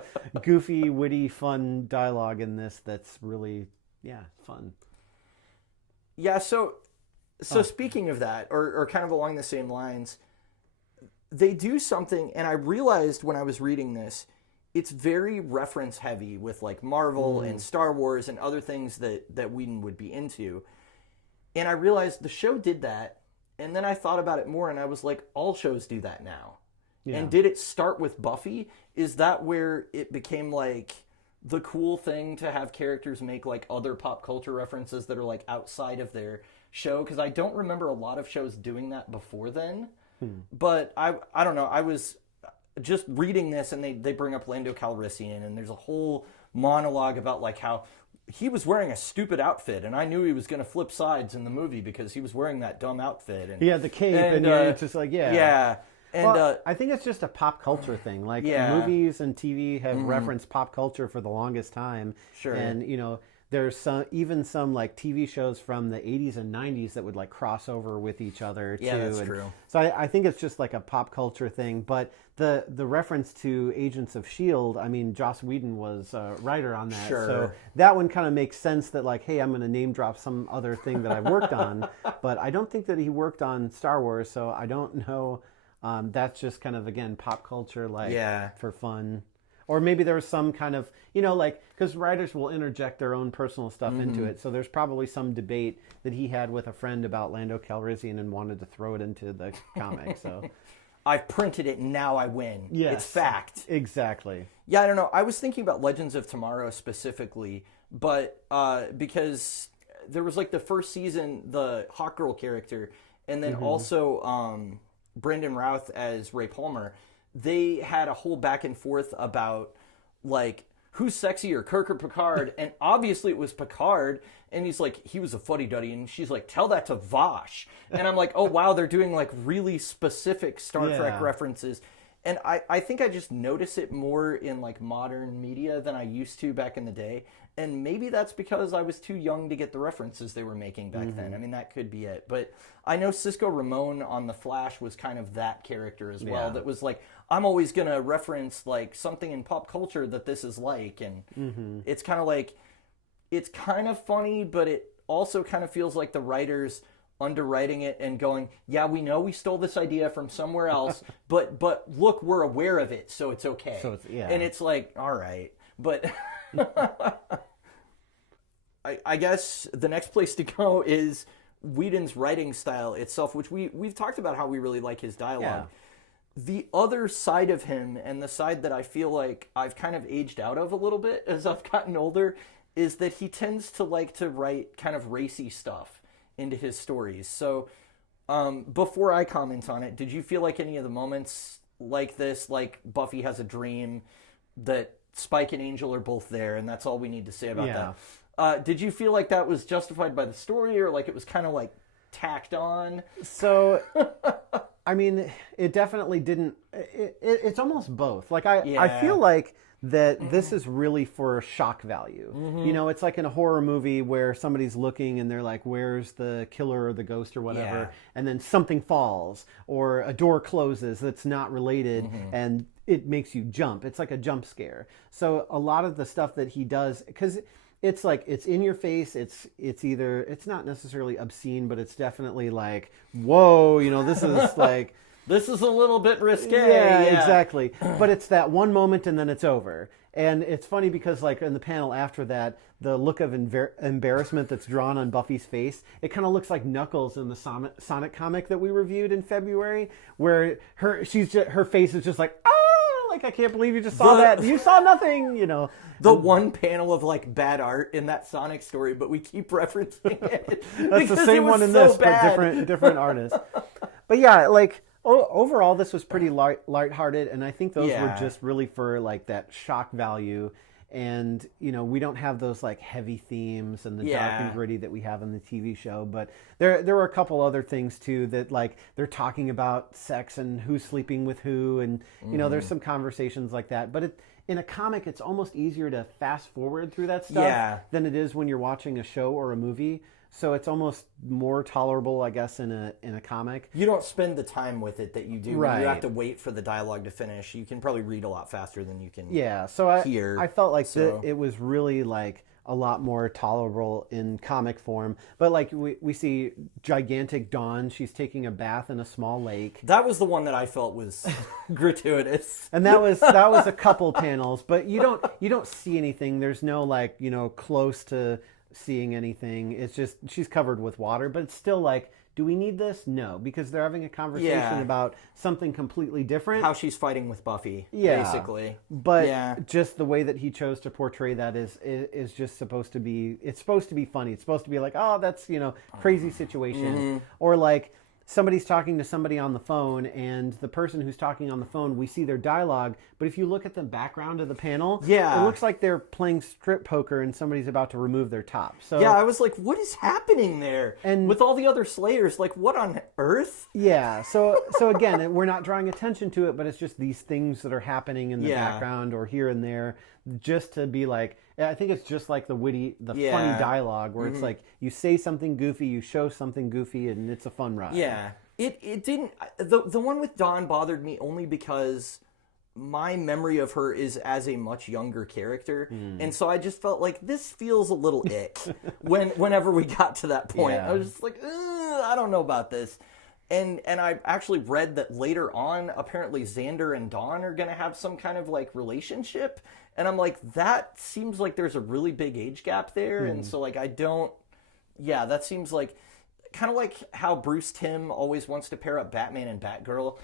goofy, witty, fun dialogue in this that's really, fun. Yeah, so speaking of that, or kind of along the same lines, they do something, and I realized when I was reading this, it's very reference heavy with like Marvel and Star Wars and other things that Whedon would be into. And I realized the show did that, and then I thought about it more, and I was like, all shows do that now. Yeah. And did it start with Buffy? Is that where it became like the cool thing to have characters make like other pop culture references that are like outside of their show? Because I don't remember a lot of shows doing that before then. But I don't know. I was just reading this, and they bring up Lando Calrissian, and there's a whole monologue about like how he was wearing a stupid outfit, and I knew he was going to flip sides in the movie because he was wearing that dumb outfit. And he had the cape, and it's just like, yeah. And well, I think it's just a pop culture thing. Like movies and TV have referenced pop culture for the longest time. Sure. And you know, there's some like TV shows from the 80s and 90s that would like cross over with each other too. Yeah, that's and true. So I think it's just like a pop culture thing. But the reference to Agents of S.H.I.E.L.D., I mean, Joss Whedon was a writer on that. Sure. So that one kind of makes sense that, like, hey, I'm going to name drop some other thing that I've worked on. But I don't think that he worked on Star Wars, so I don't know. That's just kind of, again, pop culture, like, for fun. Or maybe there was some kind of, like, because writers will interject their own personal stuff into it. So there's probably some debate that he had with a friend about Lando Calrissian and wanted to throw it into the comic. So I've printed it and now I win. Yes, it's fact. Exactly. Yeah, I don't know. I was thinking about Legends of Tomorrow specifically, but because there was like the first season, the Hawkgirl character, and then also Brendan Routh as Ray Palmer. They had a whole back and forth about like who's sexier, Kirk or Picard, and obviously it was Picard. And he's like, he was a fuddy-duddy, and she's like, tell that to Vosh. And I'm like, oh wow, they're doing like really specific Star Trek references. And I think I just notice it more in like modern media than I used to back in the day. And maybe that's because I was too young to get the references they were making back then. I mean, that could be it. But I know Cisco Ramon on The Flash was kind of that character as well. That was like, I'm always going to reference like something in pop culture that this is like. And it's kind of like, it's kind of funny, but it also kind of feels like the writers underwriting it and going, yeah, we know we stole this idea from somewhere else, but look, we're aware of it, so it's okay. So and it's like, all right. But I guess the next place to go is Whedon's writing style itself, which we've talked about how we really like his dialogue. The other side of him, and the side that I feel like I've kind of aged out of a little bit as I've gotten older, is that he tends to like to write kind of racy stuff into his stories. So before I comment on it, did you feel like any of the moments like this, like Buffy has a dream that Spike and Angel are both there, and that's all we need to say about that? Did you feel like that was justified by the story, or like it was kind of like tacked on? So, I mean, it definitely didn't. It's almost both. Like I feel like that this is really for shock value. It's like in a horror movie where somebody's looking and they're like, where's the killer or the ghost or whatever, and then something falls or a door closes that's not related and it makes you jump. It's like a jump scare. So a lot of the stuff that he does, because it's like, it's in your face, it's either, it's not necessarily obscene, but it's definitely like, whoa, this is like, this is a little bit risque. Yeah, exactly. But it's that one moment and then it's over. And it's funny because, like, in the panel after that, the look of embarrassment that's drawn on Buffy's face, it kind of looks like Knuckles in the Sonic comic that we reviewed in February, where her face is just like, like, I can't believe you just saw that. You saw nothing, The one panel of, like, bad art in that Sonic story, but we keep referencing it. That's the same one in this, but different artist. But yeah, like, overall, this was pretty lighthearted, and I think those were just really for like that shock value. And we don't have those like heavy themes and the dark and gritty that we have in the TV show. But there were a couple other things too that like they're talking about sex and who's sleeping with who, and there's some conversations like that. But in a comic, it's almost easier to fast forward through that stuff than it is when you're watching a show or a movie. So it's almost more tolerable, I guess, in a comic. You don't spend the time with it that you do. Right. You have to wait for the dialogue to finish. You can probably read a lot faster than you can hear. I felt like it was really like a lot more tolerable in comic form. But like we see gigantic Dawn, she's taking a bath in a small lake. That was the one that I felt was gratuitous. And that was a couple panels, but you don't see anything. There's no like, close to seeing anything. It's just she's covered with water, but it's still like, do we need this? No, because they're having a conversation about something completely different. How she's fighting with Buffy, basically. But just the way that he chose to portray that is just supposed to be, it's supposed to be funny. It's supposed to be like, oh, that's, crazy situation. Or like somebody's talking to somebody on the phone, and the person who's talking on the phone, we see their dialogue, but if you look at the background of the panel, it looks like they're playing strip poker and somebody's about to remove their top. So I was like, what is happening there? And with all the other Slayers, like, what on earth? Yeah, so again, we're not drawing attention to it, but it's just these things that are happening in the background or here and there, just to be like, I think it's just like the funny dialogue where it's like you say something goofy, you show something goofy, and it's a fun ride. Yeah, it didn't. The one with Dawn bothered me only because my memory of her is as a much younger character, and so I just felt like this feels a little ick whenever we got to that point. Yeah. I was just like, I don't know about this. And I actually read that later on, apparently Xander and Dawn are going to have some kind of like relationship. And I'm like, that seems like there's a really big age gap there. And so like, that seems like kind of like how Bruce Timm always wants to pair up Batman and Batgirl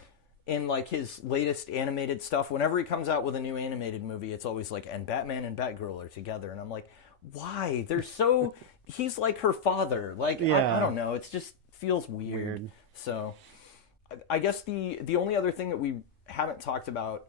in like his latest animated stuff. Whenever he comes out with a new animated movie, it's always like, and Batman and Batgirl are together. And I'm like, why? He's like her father. Like, I don't know. It's just feels weird. So I guess the only other thing that we haven't talked about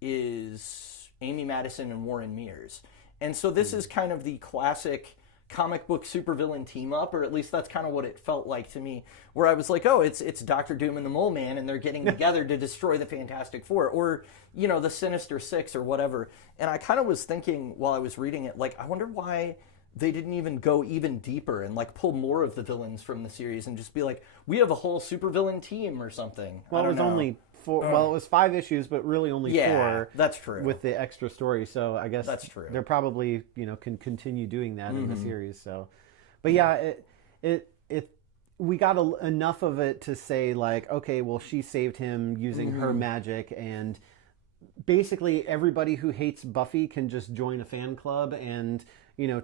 is Amy Madison and Warren Mears. And so this is kind of the classic comic book supervillain team up, or at least that's kind of what it felt like to me, where I was like, oh, it's Dr. Doom and the Mole Man, and they're getting together to destroy the Fantastic Four, or, you know, the Sinister Six or whatever. And I kind of was thinking while I was reading it, like, I wonder why they didn't even go even deeper and like pull more of the villains from the series and just be like, we have a whole supervillain team or something. Well, it was only 4. Well, it was 5 issues, but really only 4. That's true. With the extra story, so I guess that's true. They're probably can continue doing that in the series. So, but yeah, we got enough of it to say like, okay, well, she saved him using her magic, and basically everybody who hates Buffy can just join a fan club and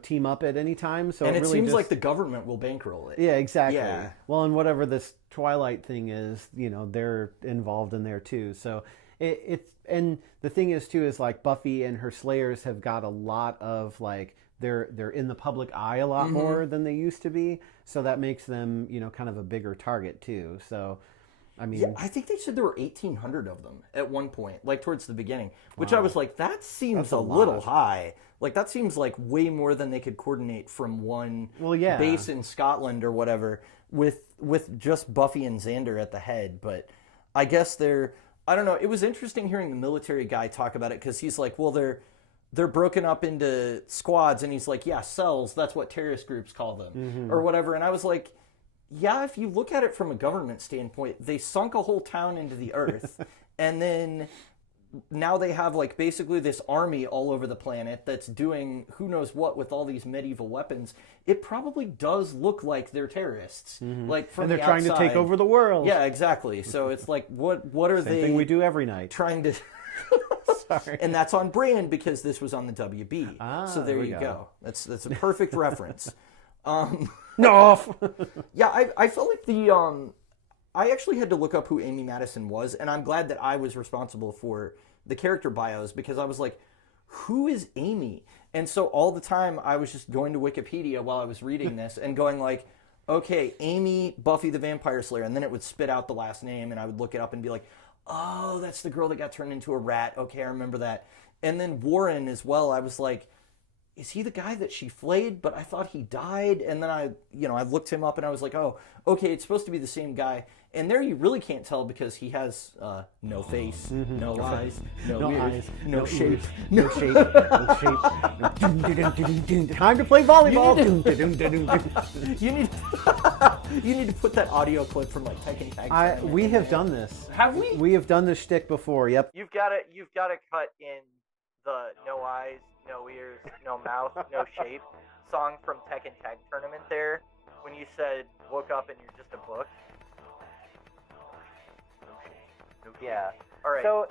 team up at any time. So and it really seems like the government will bankroll it. Yeah, exactly. Yeah. Well, and whatever this Twilight thing is, they're involved in there too. So it's and the thing is too is like Buffy and her Slayers have got a lot of like they're in the public eye a lot more than they used to be. So that makes them kind of a bigger target too. So. I mean, yeah, I think they said there were 1,800 of them at one point, like towards the beginning, which I was like, that seems a little high. Like, that seems like way more than they could coordinate from one base in Scotland or whatever with just Buffy and Xander at the head. But I guess I don't know. It was interesting hearing the military guy talk about it because he's like, well, they're broken up into squads. And he's like, yeah, cells. That's what terrorist groups call them or whatever. And I was like, yeah, if you look at it from a government standpoint, they sunk a whole town into the earth, and then now they have like basically this army all over the planet that's doing who knows what with all these medieval weapons. It probably does look like they're terrorists, like from and they're the trying outside. To take over the world. Yeah, exactly. So it's like, what are Same they? Thing we do every night. Trying to. Sorry. And that's on brand because this was on the WB. So there you go. That's a perfect reference. No. Yeah, I felt like I actually had to look up who Amy Madison was, and I'm glad that I was responsible for the character bios because I was like, who is Amy? And so all the time I was just going to Wikipedia while I was reading this and going like, okay, Amy, Buffy the Vampire Slayer, and then it would spit out the last name, and I would look it up and be like, oh, that's the girl that got turned into a rat. Okay, I remember that. And then Warren as well, I was like, is he the guy that she flayed? But I thought he died. And then I looked him up and I was like, oh, okay, it's supposed to be the same guy. And there you really can't tell because he has no face, no eyes, no ears, eyes, no shape. No shape. No shape. Time to play volleyball. You need to put that audio clip from like Tekken Tag. We have done this. Have we? We have done this shtick before. Yep. You've got to cut in the no eyes, no ears, no mouth, no shape song from Tekken Tag Tournament there when you said woke up and you're just a book. Yeah. All right. So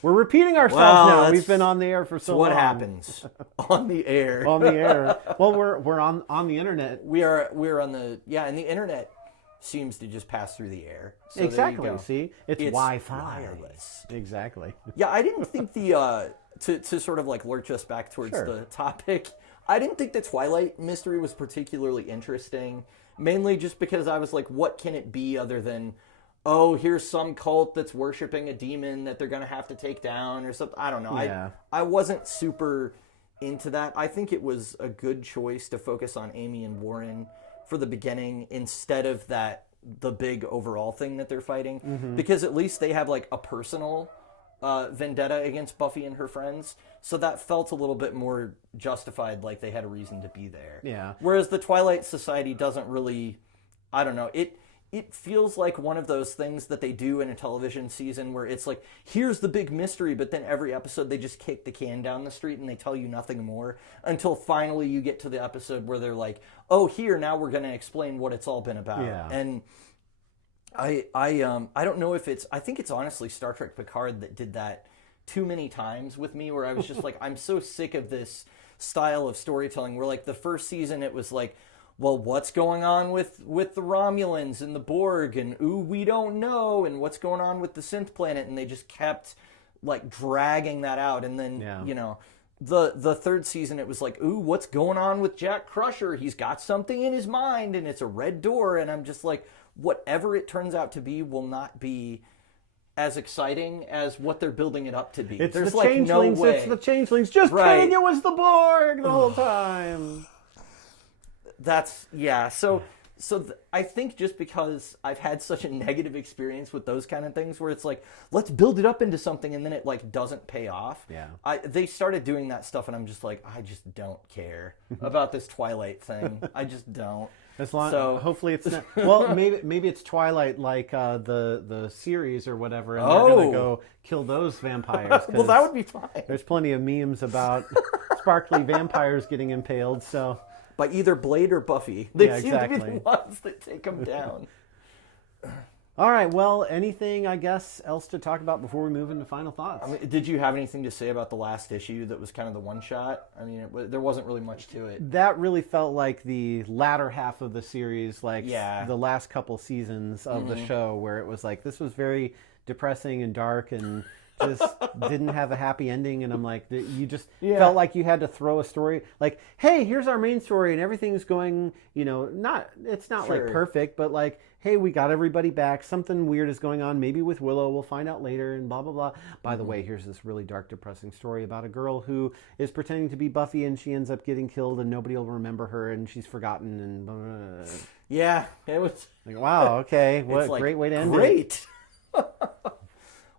we're repeating ourselves now. We've been on the air for so long. What happens on the air? On the air. Well, we're on the internet. We're on the and the internet seems to just pass through the air. So exactly. There you go. See, it's Wi-Fi. Wireless. Exactly. Yeah, I didn't think the to sort of like lurch us back towards the topic. I didn't think the Twilight mystery was particularly interesting, mainly just because I was like, what can it be other than, oh, here's some cult that's worshiping a demon that they're going to have to take down or something. I don't know. Yeah. I wasn't super into that. I think it was a good choice to focus on Amy and Warren for the beginning instead of the big overall thing that they're fighting. Because at least they have like a personal vendetta against Buffy and her friends. So that felt a little bit more justified, like they had a reason to be there. Yeah. Whereas the Twilight Society doesn't really, I don't know, it feels like one of those things that they do in a television season where it's like, here's the big mystery, but then every episode they just kick the can down the street and they tell you nothing more until finally you get to the episode where they're like, oh, here, now we're going to explain what it's all been about. Yeah. And I don't know if I think it's honestly Star Trek Picard that did that too many times with me, where I was just like, I'm so sick of this style of storytelling where, like, the first season it was like, well, what's going on with the Romulans and the Borg, and ooh, we don't know, and what's going on with the synth planet, and they just kept like dragging that out. And then you know, the third season it was like, ooh, what's going on with Jack Crusher? He's got something in his mind and it's a red door. And I'm just like, whatever it turns out to be will not be as exciting as what they're building it up to be. It's There's the like changelings. no way. It's the changelings. Just kidding. It was the Borg the whole time. That's So I think just because I've had such a negative experience with those kind of things where it's like, let's build it up into something and then it like doesn't pay off. Yeah. They started doing that stuff and I'm just like, I just don't care about this Twilight thing. I just don't. As long, So- hopefully it's not. Well, maybe it's Twilight, like the series or whatever, and they're gonna go kill those vampires. Well, that would be fine. There's plenty of memes about sparkly vampires getting impaled. So By either Blade or Buffy. They Yeah, seem to exactly. be the ones that take them down. all right, well, anything I guess else to talk about before we move into final thoughts? I mean, did you have anything to say about the last issue that was kind of the one shot? I mean, there wasn't really much to it. That really felt like the latter half of the series, like Yeah. the last couple seasons of the show, where it was like, this was very depressing and dark and just didn't have a happy ending. And I'm like, you just felt like you had to throw a story, like, hey, here's our main story and everything's going, you know, it's not Sure. like perfect, but like, hey, we got everybody back. Something weird is going on, maybe with Willow. We'll find out later, and blah, blah, blah. By the way, here's this really dark, depressing story about a girl who is pretending to be Buffy, and she ends up getting killed, and nobody will remember her, and she's forgotten, and blah, blah, blah. Yeah, it was... Like, wow, okay, what It's a like, great way to end it. Great.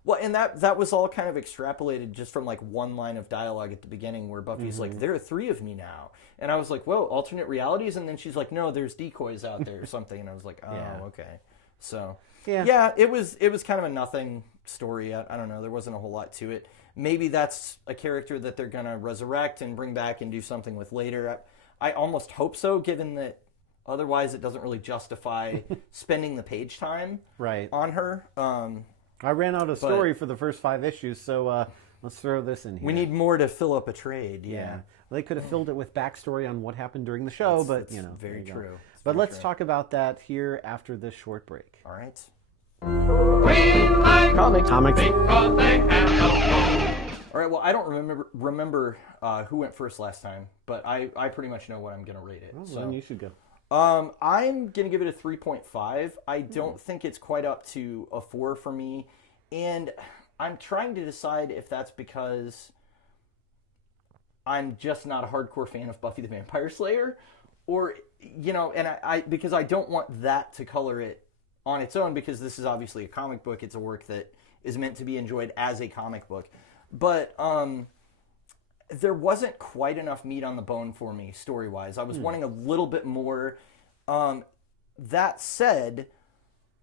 Well, and that was all kind of extrapolated just from like one line of dialogue at the beginning where Buffy's like, there are 3 of me now. And I was like, whoa, alternate realities? And then she's like, no, there's decoys out there or something. And I was like, oh, Yeah. okay. So, Yeah. it was kind of a nothing story. I don't know. There wasn't a whole lot to it. Maybe that's a character that they're going to resurrect and bring back and do something with later. I almost hope so, given that otherwise it doesn't really justify spending the page time Right. on her. I ran out of story for the first 5 issues, so let's throw this in here. We need more to fill up a trade. Yeah. Yeah. Well, they could have filled it with backstory on what happened during the show, but, That's you know. very there you go. true. It's But very let's true. talk about that here after this short break. All right. We like Comics. because they have no home. All right. Well, I don't remember who went first last time, but I pretty much know what I'm gonna rate it. Well, so then you should go. I'm gonna give it a 3.5. I don't think it's quite up to a 4 for me, and I'm trying to decide if that's because I'm just not a hardcore fan of Buffy the Vampire Slayer, or and I because I don't want that to color it on its own, because this is obviously a comic book. It's a work that is meant to be enjoyed as a comic book, but there wasn't quite enough meat on the bone for me story-wise. I was wanting a little bit more. That said,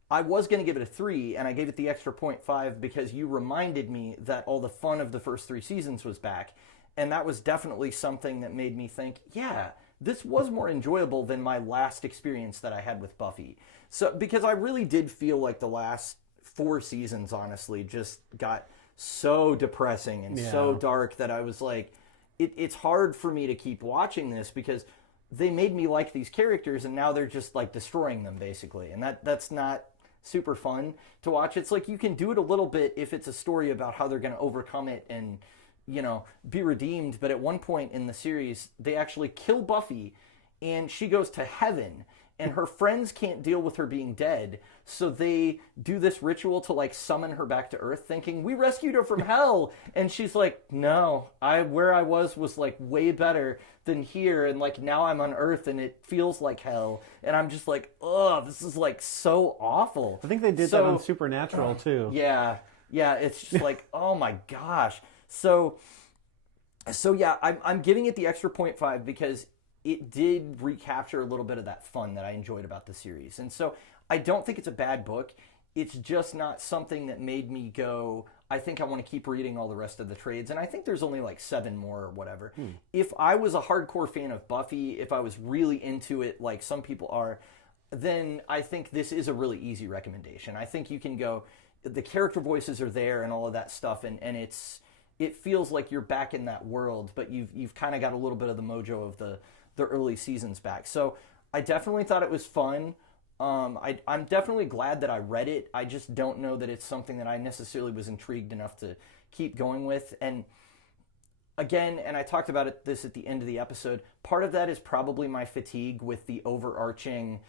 I was going to give it a 3, and I gave it the extra 0.5 because you reminded me that all the fun of the first 3 seasons was back. And that was definitely something that made me think, yeah, this was more enjoyable than my last experience that I had with Buffy. So, because I really did feel like the last 4 seasons, honestly, just got so depressing and so dark that I was like, it's hard for me to keep watching this because they made me like these characters and now they're just like destroying them basically. And that's not super fun to watch. It's like you can do it a little bit if it's a story about how they're going to overcome it and be redeemed. But at one point in the series, they actually kill Buffy and she goes to heaven and her friends can't deal with her being dead. So they do this ritual to like summon her back to Earth thinking, we rescued her from hell. And she's like, no, where I was like way better than here. And like now I'm on Earth and it feels like hell. And I'm just like, ugh, this is like so awful. I think they did that on Supernatural, too. Yeah, it's just like, oh my gosh. So yeah, I'm giving it the extra 0.5 because it did recapture a little bit of that fun that I enjoyed about the series. And so I don't think it's a bad book. It's just not something that made me go, I think I want to keep reading all the rest of the trades. And I think there's only like 7 more or whatever. If I was a hardcore fan of Buffy, if I was really into it like some people are, then I think this is a really easy recommendation. I think you can go, the character voices are there and all of that stuff, and it feels like you're back in that world, but you've kind of got a little bit of the mojo of the early seasons back. So I definitely thought it was fun. I'm definitely glad that I read it. I just don't know that it's something that I necessarily was intrigued enough to keep going with. And again, and I talked about this at the end of the episode, part of that is probably my fatigue with the overarching,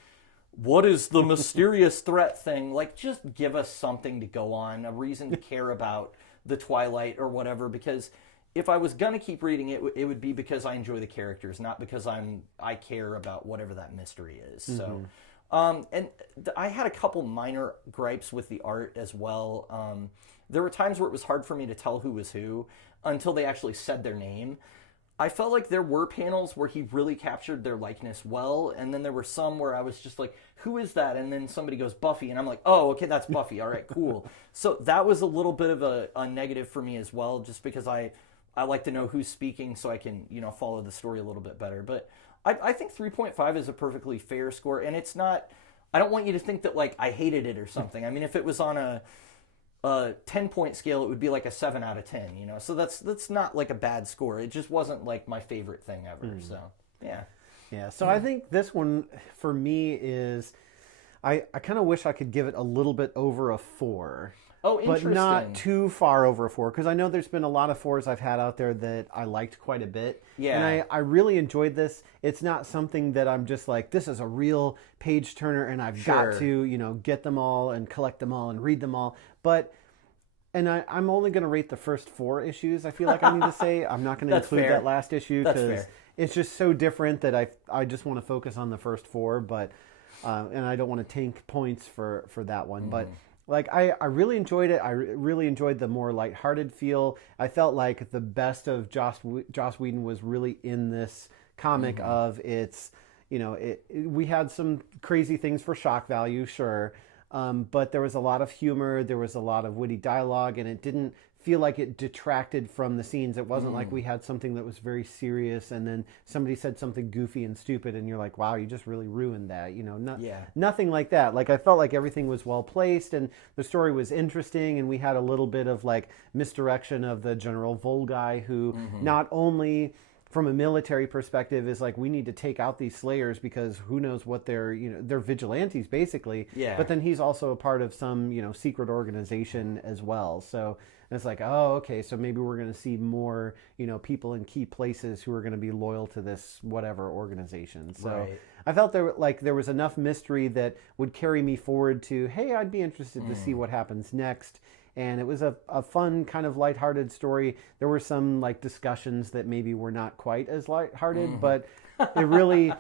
what is the mysterious threat thing? Like, just give us something to go on, a reason to care about the Twilight or whatever, because if I was going to keep reading it, it would be because I enjoy the characters, not because I care about whatever that mystery is. So... and I had a couple minor gripes with the art as well. There were times where it was hard for me to tell who was who until they actually said their name. I felt like there were panels where he really captured their likeness well, and then there were some where I was just like, who is that? And then somebody goes, Buffy, and I'm like, oh, okay, that's Buffy. All right, cool. So that was a little bit of a negative for me as well, just because I like to know who's speaking so I can, follow the story a little bit better. But I think 3.5 is a perfectly fair score, and it's not, I don't want you to think that, like, I hated it or something. I mean, if it was on a 10-point scale, it would be like a 7 out of 10, So that's not, like, a bad score. It just wasn't, like, my favorite thing ever, so, yeah. Yeah, so I think this one, for me, is, I kind of wish I could give it a little bit over a 4. Oh, interesting. But not too far over a 4, because I know there's been a lot of 4s I've had out there that I liked quite a bit. Yeah. And I really enjoyed this. It's not something that I'm just like, this is a real page turner and I've got to, get them all and collect them all and read them all. But, and I'm only going to rate the first 4 issues, I feel like I need to say. I'm not going to include that last issue because it's just so different that I just want to focus on the first 4. But, and I don't want to tank points for that one. But like, I really enjoyed it. I really enjoyed the more lighthearted feel. I felt like the best of Joss Whedon was really in this comic of its, we had some crazy things for shock value, sure. But there was a lot of humor. There was a lot of witty dialogue, and it didn't feel like it detracted from the scenes. It wasn't like we had something that was very serious and then somebody said something goofy and stupid and you're like, wow, you just really ruined that. Nothing like that. Like, I felt like everything was well placed and the story was interesting, and we had a little bit of like misdirection of the General Vol guy who not only from a military perspective is like, we need to take out these slayers because who knows what they're vigilantes basically. Yeah. But then he's also a part of some, secret organization as well. So it's like, oh, okay, so maybe we're going to see more, people in key places who are going to be loyal to this whatever organization. So I felt there was enough mystery that would carry me forward to, hey, I'd be interested to see what happens next. And it was a fun kind of lighthearted story. There were some like discussions that maybe were not quite as lighthearted, but it really,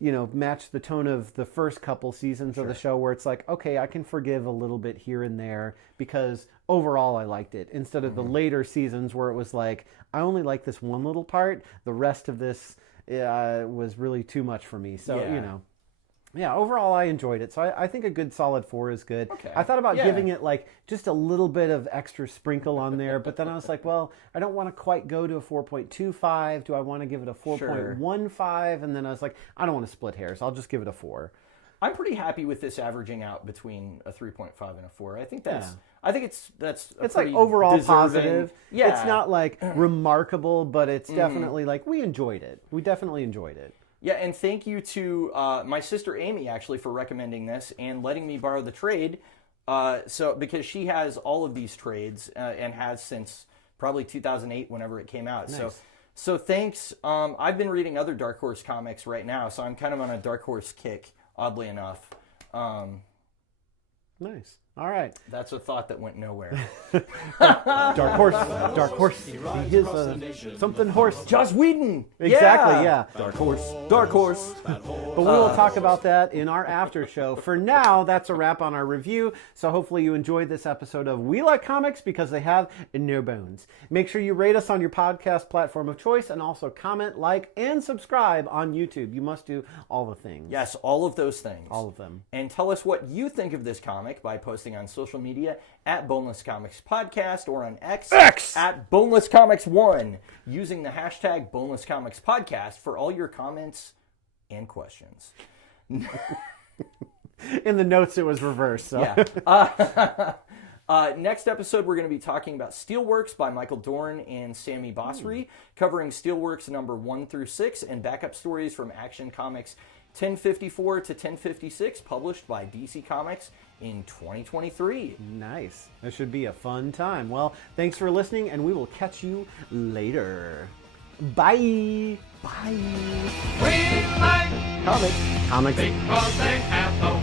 matched the tone of the first couple seasons of the show, where it's like, okay, I can forgive a little bit here and there because overall I liked it. Instead of the later seasons where it was like, I only like this one little part. The rest of this was really too much for me. So, yeah, overall I enjoyed it. So I think a good solid 4 is good. Okay. I thought about giving it like just a little bit of extra sprinkle on there, but then I was like, well, I don't want to quite go to a 4.25. Do I want to give it a 4.15? And then I was like, I don't want to split hairs. I'll just give it a 4. I'm pretty happy with this averaging out between a 3.5 and a 4. I think that's it's like overall deserving. Positive. Yeah. It's not like remarkable, but it's definitely like we enjoyed it. We definitely enjoyed it. Yeah, and thank you to my sister Amy, actually, for recommending this and letting me borrow the trade. Because she has all of these trades and has since probably 2008, whenever it came out. Nice. So thanks. I've been reading other Dark Horse comics right now, so I'm kind of on a Dark Horse kick, oddly enough. Nice. All right. That's a thought that went nowhere. Dark horse. He is something horse. Joss Whedon. Exactly, yeah. Dark horse. Dark horse. But we will talk about that in our after show. For now, that's a wrap on our review. So hopefully you enjoyed this episode of We Like Comics because they have no bones. Make sure you rate us on your podcast platform of choice and also comment, like, and subscribe on YouTube. You must do all the things. Yes, all of those things. All of them. And tell us what you think of this comic by posting on social media at Boneless Comics Podcast or on X! At Boneless Comics 1 using the hashtag Boneless Comics Podcast for all your comments and questions. In the notes, it was reversed. So. Yeah. Next episode, we're going to be talking about Steelworks by Michael Dorn and Sammy Basri, covering Steelworks number 1 through 6 and backup stories from Action Comics 1054 to 1056, published by DC Comics in 2023. Nice. That should be a fun time. Well, thanks for listening, and we will catch you later. Bye. Bye. We like Comics. because they have the